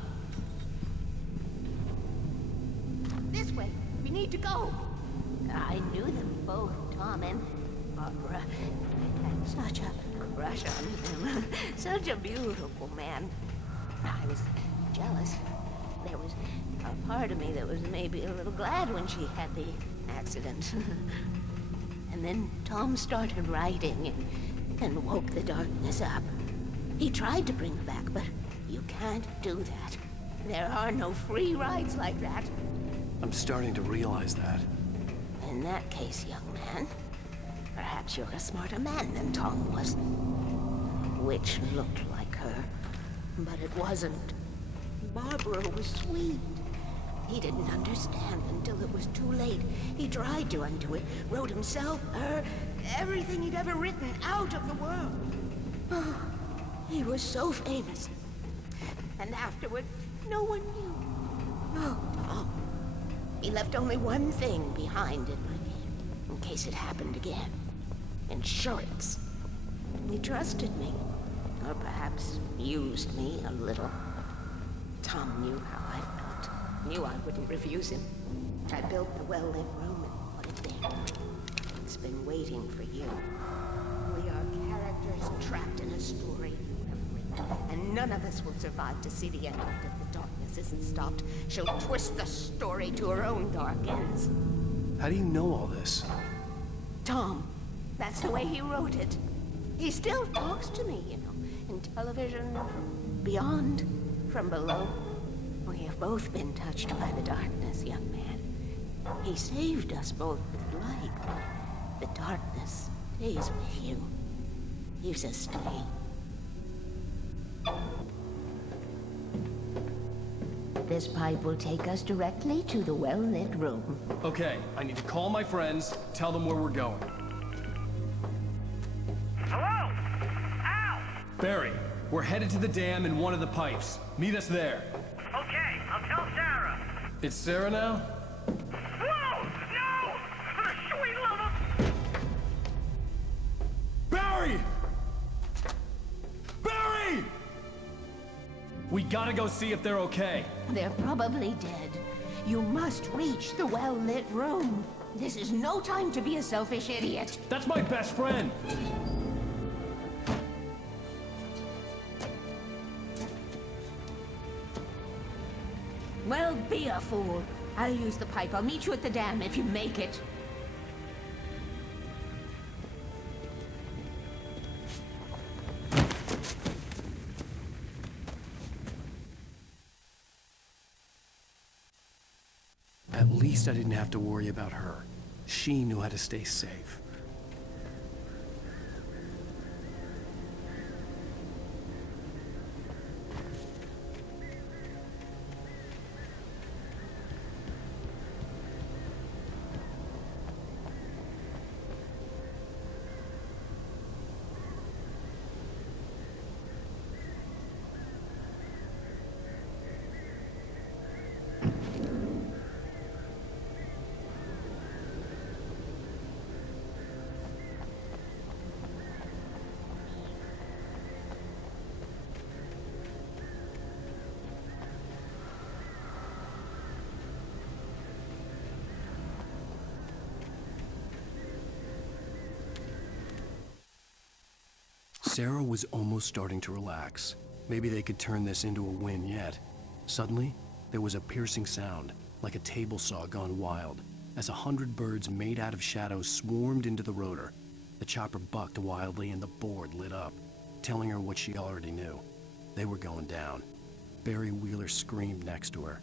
This way. We need to go. I knew them both, Tom and Barbara. I had such a crush on him. Such a beautiful man. I was jealous. There was a part of me that was maybe a little glad when she had the accident. And then Tom started writing and woke the darkness up. He tried to bring her back, but you can't do that. There are no free rides like that. I'm starting to realize that. In that case, young man, perhaps you're a smarter man than Tom was. Which looked like her, but it wasn't. Barbara was sweet. He didn't understand until it was too late. He tried to undo it, wrote himself, her, everything he'd ever written out of the world. Oh, he was so famous. And afterward, no one knew. Oh, Tom. He left only one thing behind in case it happened again. Insurance. He trusted me. Or perhaps used me a little. Tom knew how I felt. Knew I wouldn't refuse him. I built the well-lit room and put it there. It's been waiting for you. We are characters trapped in a story you have written. And none of us will survive to see the end of it if the darkness isn't stopped. She'll twist the story to her own dark ends. How do you know all this? Tom. That's the way he wrote it. He still talks to me, you know. In television, from beyond, from below. We have both been touched by the darkness, young man. He saved us both with light, but the darkness stays with you. Leaves us stay. This pipe will take us directly to the well-lit room. Okay, I need to call my friends, tell them where we're going. Hello? Al! Barry, we're headed to the dam in one of the pipes. Meet us there. Okay, I'll tell Sarah. It's Sarah now? Whoa! No! For the sweet love of... Barry! Barry! We gotta go see if they're okay. They're probably dead. You must reach the well-lit room. This is no time to be a selfish idiot. That's my best friend. Well, be a fool. I'll use the pipe. I'll meet you at the dam if you make it. At least I didn't have to worry about her. She knew how to stay safe. Sarah was almost starting to relax. Maybe they could turn this into a win yet. Suddenly, there was a piercing sound, like a table saw gone wild, as 100 birds made out of shadows swarmed into the rotor. The chopper bucked wildly and the board lit up, telling her what she already knew. They were going down. Barry Wheeler screamed next to her.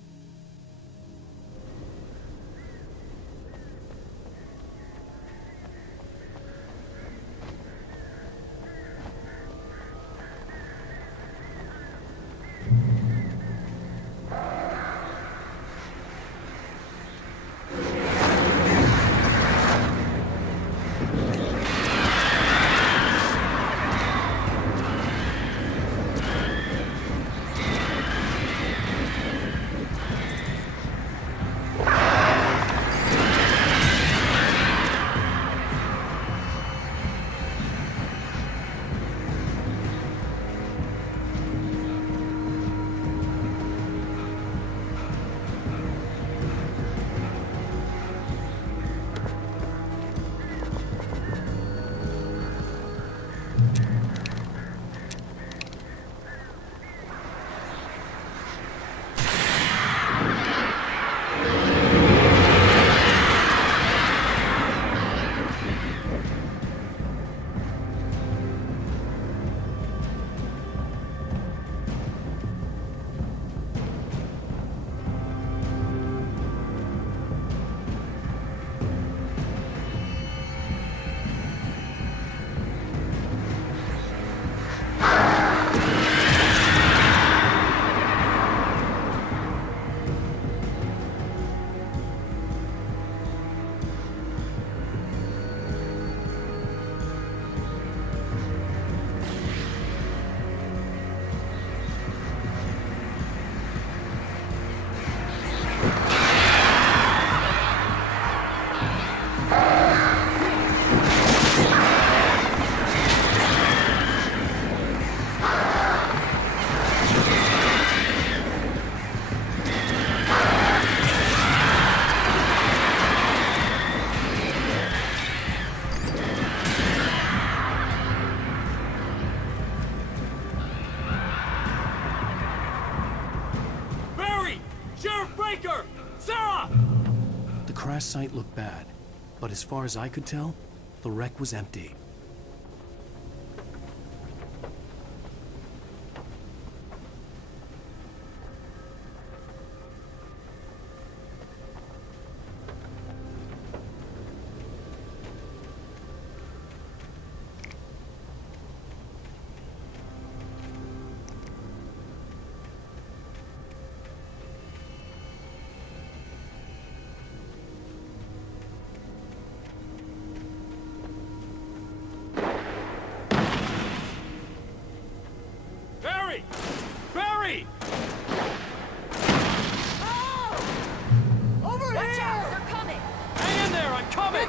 Baker! Sarah! The crash site looked bad, but as far as I could tell, the wreck was empty. Barry! Barry! Over here! Watch out, they're coming! Hang in there, I'm coming!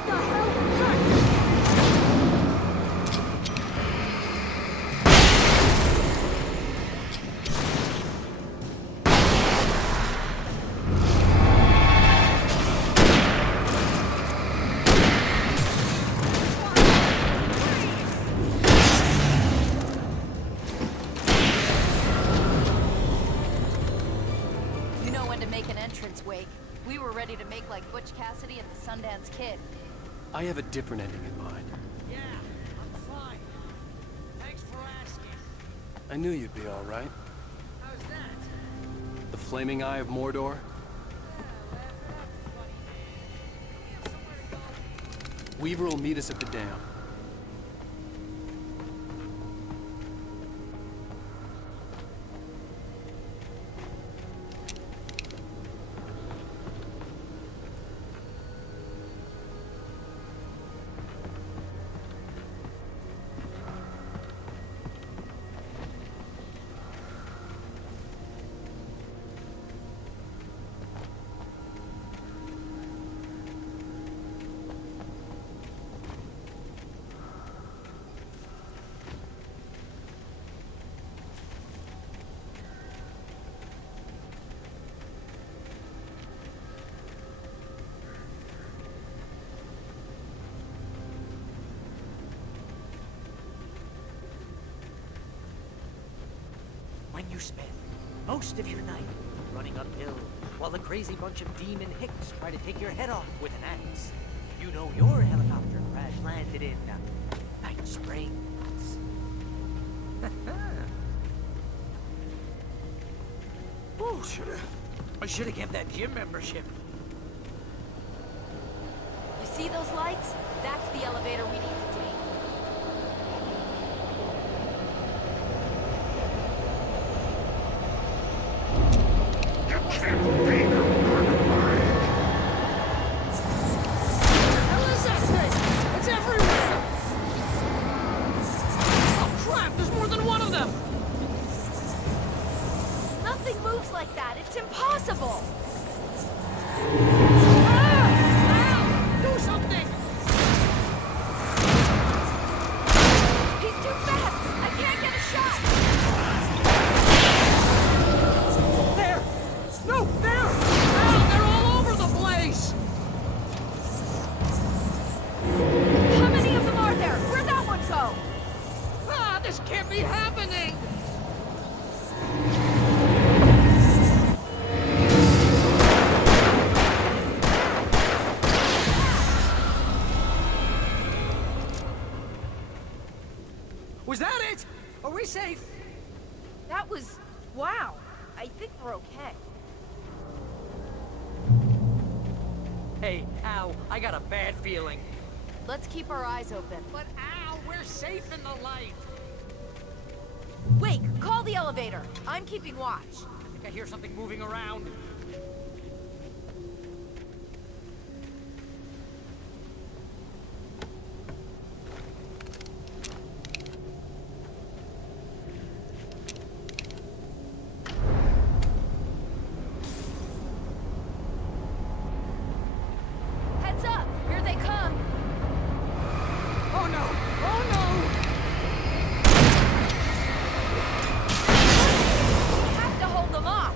You know when to make an entrance, Wake. We were ready to make like Butch Cassidy and the Sundance Kid. I have a different ending in mind. Yeah, I'm fine. Thanks for asking. I knew you'd be all right. How's that? The flaming eye of Mordor? Weaver will meet us at the dam. When you spend most of your night running uphill while the crazy bunch of demon hicks try to take your head off with an axe, you know your helicopter crash landed in Night Springs. Oh, I should have kept that gym membership. You see those lights? That's the elevator we need to take. Hell is that thing? It's everywhere! Oh crap, there's more than one of them! Nothing moves like that. It's impossible. Do something! He's too fast. I can't get a shot. There! No, there! Ow, they're all over the place! How many of them are there? Where'd that one go? Ah, this can't be happening! Was that it? Are we safe? That was... wow. I think we're okay. Hey, Al, I got a bad feeling. Let's keep our eyes open. But Al, we're safe in the light. Wake, call the elevator. I'm keeping watch. I think I hear something moving around. Heads up! Here they come! Oh no! Oh no! We have to hold them off!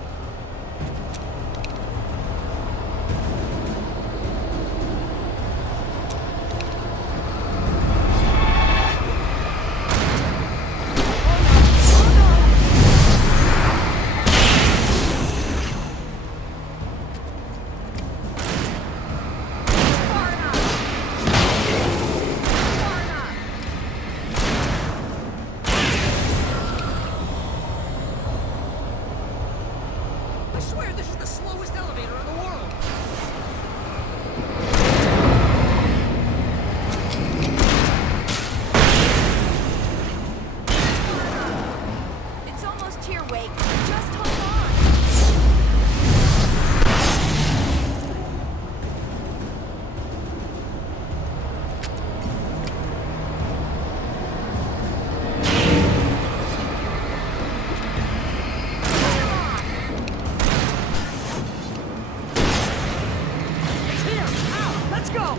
I swear this is the slowest elevator in the world. It's almost here, Wake. Just hold on. It's here! Ow! Let's go!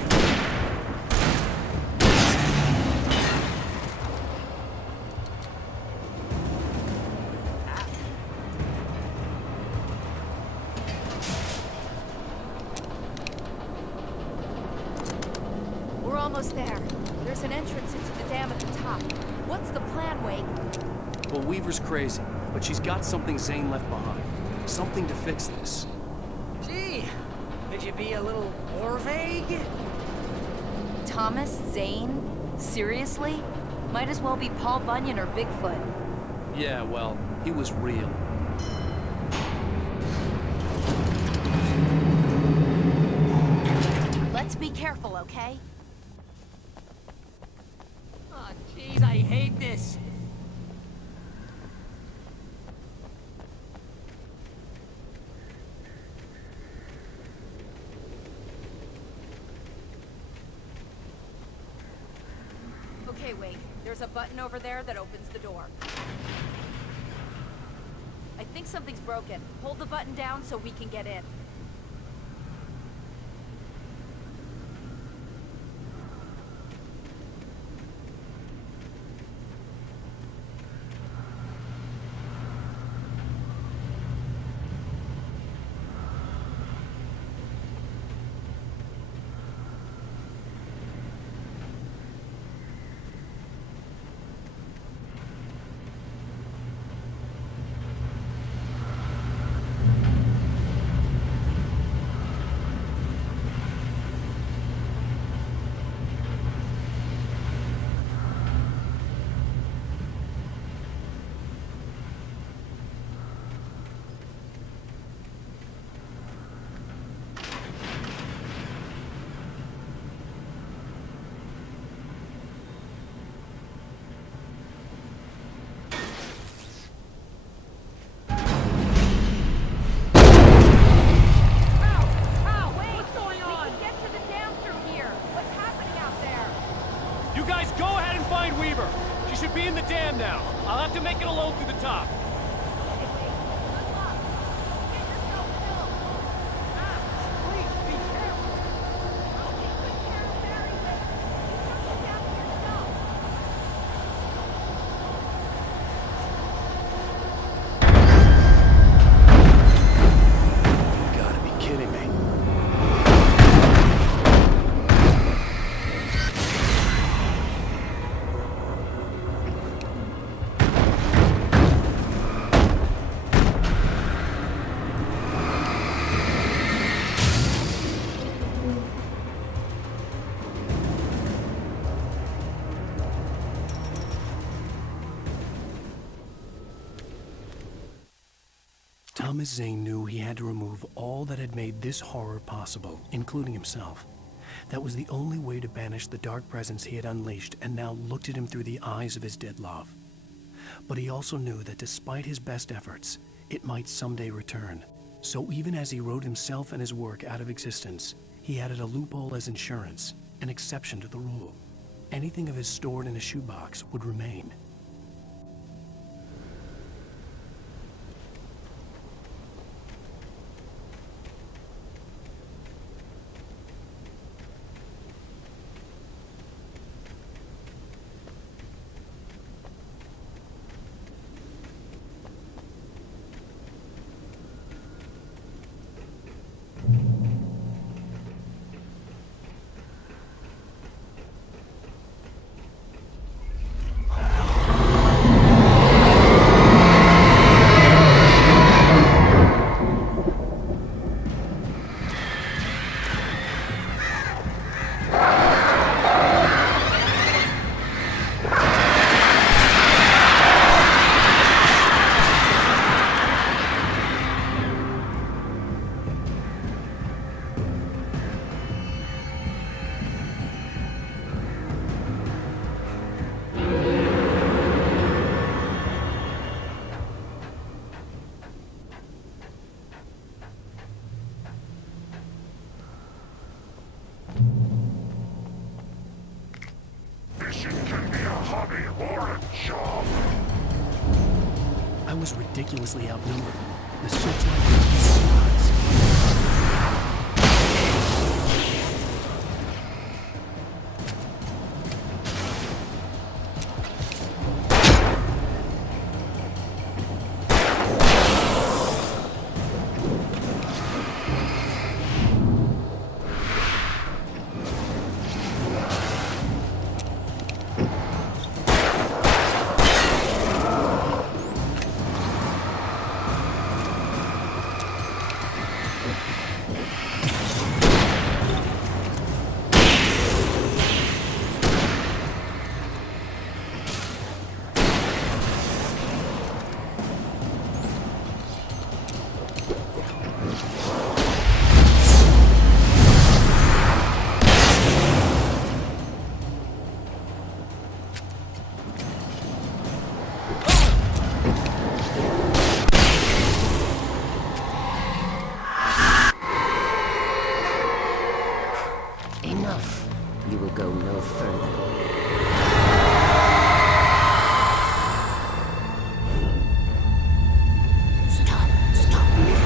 We're almost there. There's an entrance into the dam at the top. What's the plan, Wake? Well, Weaver's crazy, but she's got something Zane left behind. Something to fix this. Gee, could you be a little more vague? Thomas Zane? Seriously? Might as well be Paul Bunyan or Bigfoot. Yeah, well, he was real. Let's be careful, okay? Oh, jeez, I hate this. Okay, Wake. There's a button over there that opens the door. I think something's broken. Hold the button down so we can get in. Now, I'll have to make it alone through the top. Thomas Zane knew he had to remove all that had made this horror possible, including himself. That was the only way to banish the dark presence he had unleashed and now looked at him through the eyes of his dead love. But he also knew that despite his best efforts, it might someday return. So even as he wrote himself and his work out of existence, he added a loophole as insurance, an exception to the rule. Anything of his stored in a shoebox would remain. was ridiculously outnumbered. The searchlight was in his eyes. Enough. You will go no further. Stop. Stop now.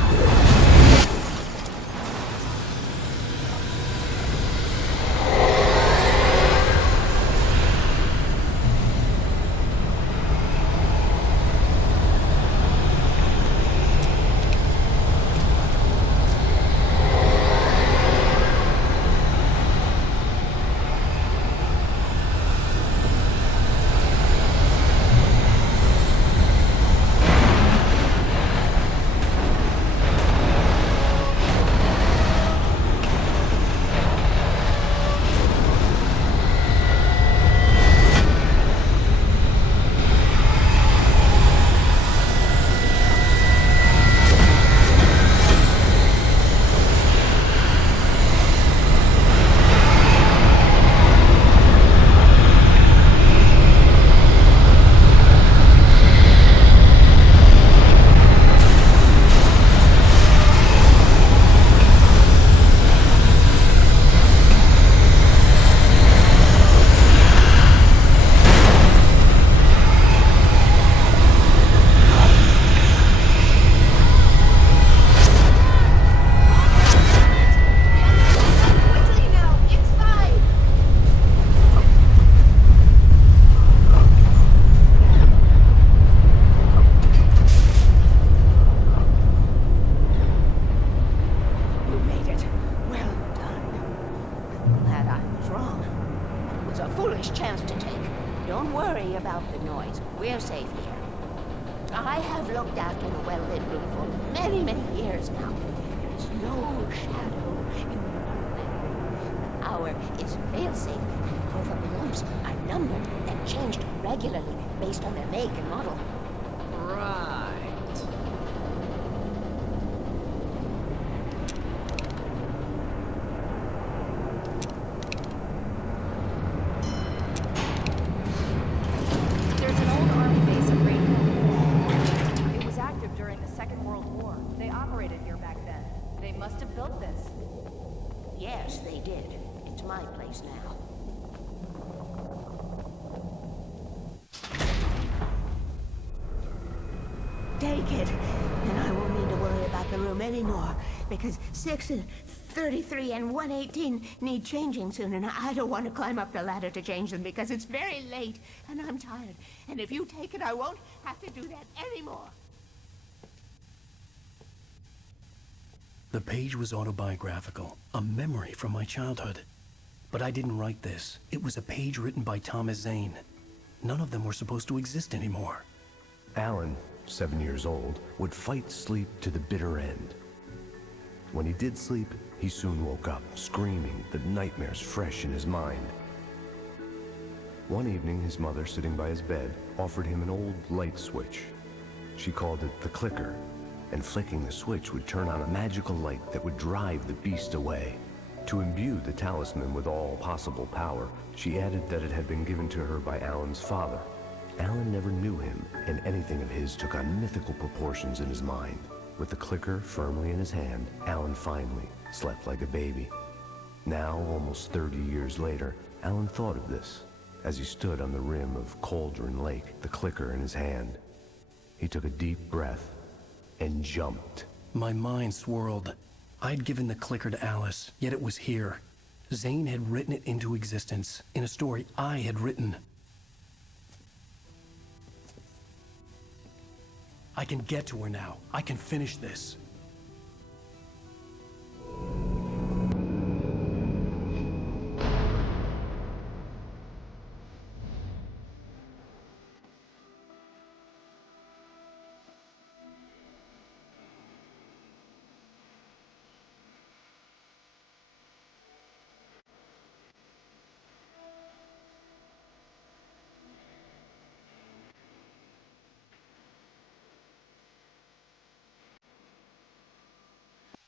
Chance to take. Don't worry about the noise. We're safe here. I have looked after the well-lit room for many, many years now. There is no shadow in the room. The power is fail-safe, and all the lumps are numbered and changed regularly based on their make and model. Right. Yes, they did. It's my place now. Take it, and I won't need to worry about the room anymore, because 6 and 33 and 118 need changing soon, and I don't want to climb up the ladder to change them because it's very late, and I'm tired. And if you take it, I won't have to do that anymore. The page was autobiographical, a memory from my childhood. But I didn't write this. It was a page written by Thomas Zane. None of them were supposed to exist anymore. Alan, 7 years old, would fight sleep to the bitter end. When he did sleep, he soon woke up, screaming, the nightmares fresh in his mind. One evening, his mother, sitting by his bed, offered him an old light switch. She called it the clicker, and flicking the switch would turn on a magical light that would drive the beast away. To imbue the talisman with all possible power, she added that it had been given to her by Alan's father. Alan never knew him, and anything of his took on mythical proportions in his mind. With the clicker firmly in his hand, Alan finally slept like a baby. Now, almost 30 years later, Alan thought of this as he stood on the rim of Cauldron Lake, the clicker in his hand. He took a deep breath and jumped. My mind swirled. I'd given the clicker to Alice, yet it was here. Zane had written it into existence in a story I had written. I can get to her now. I can finish this.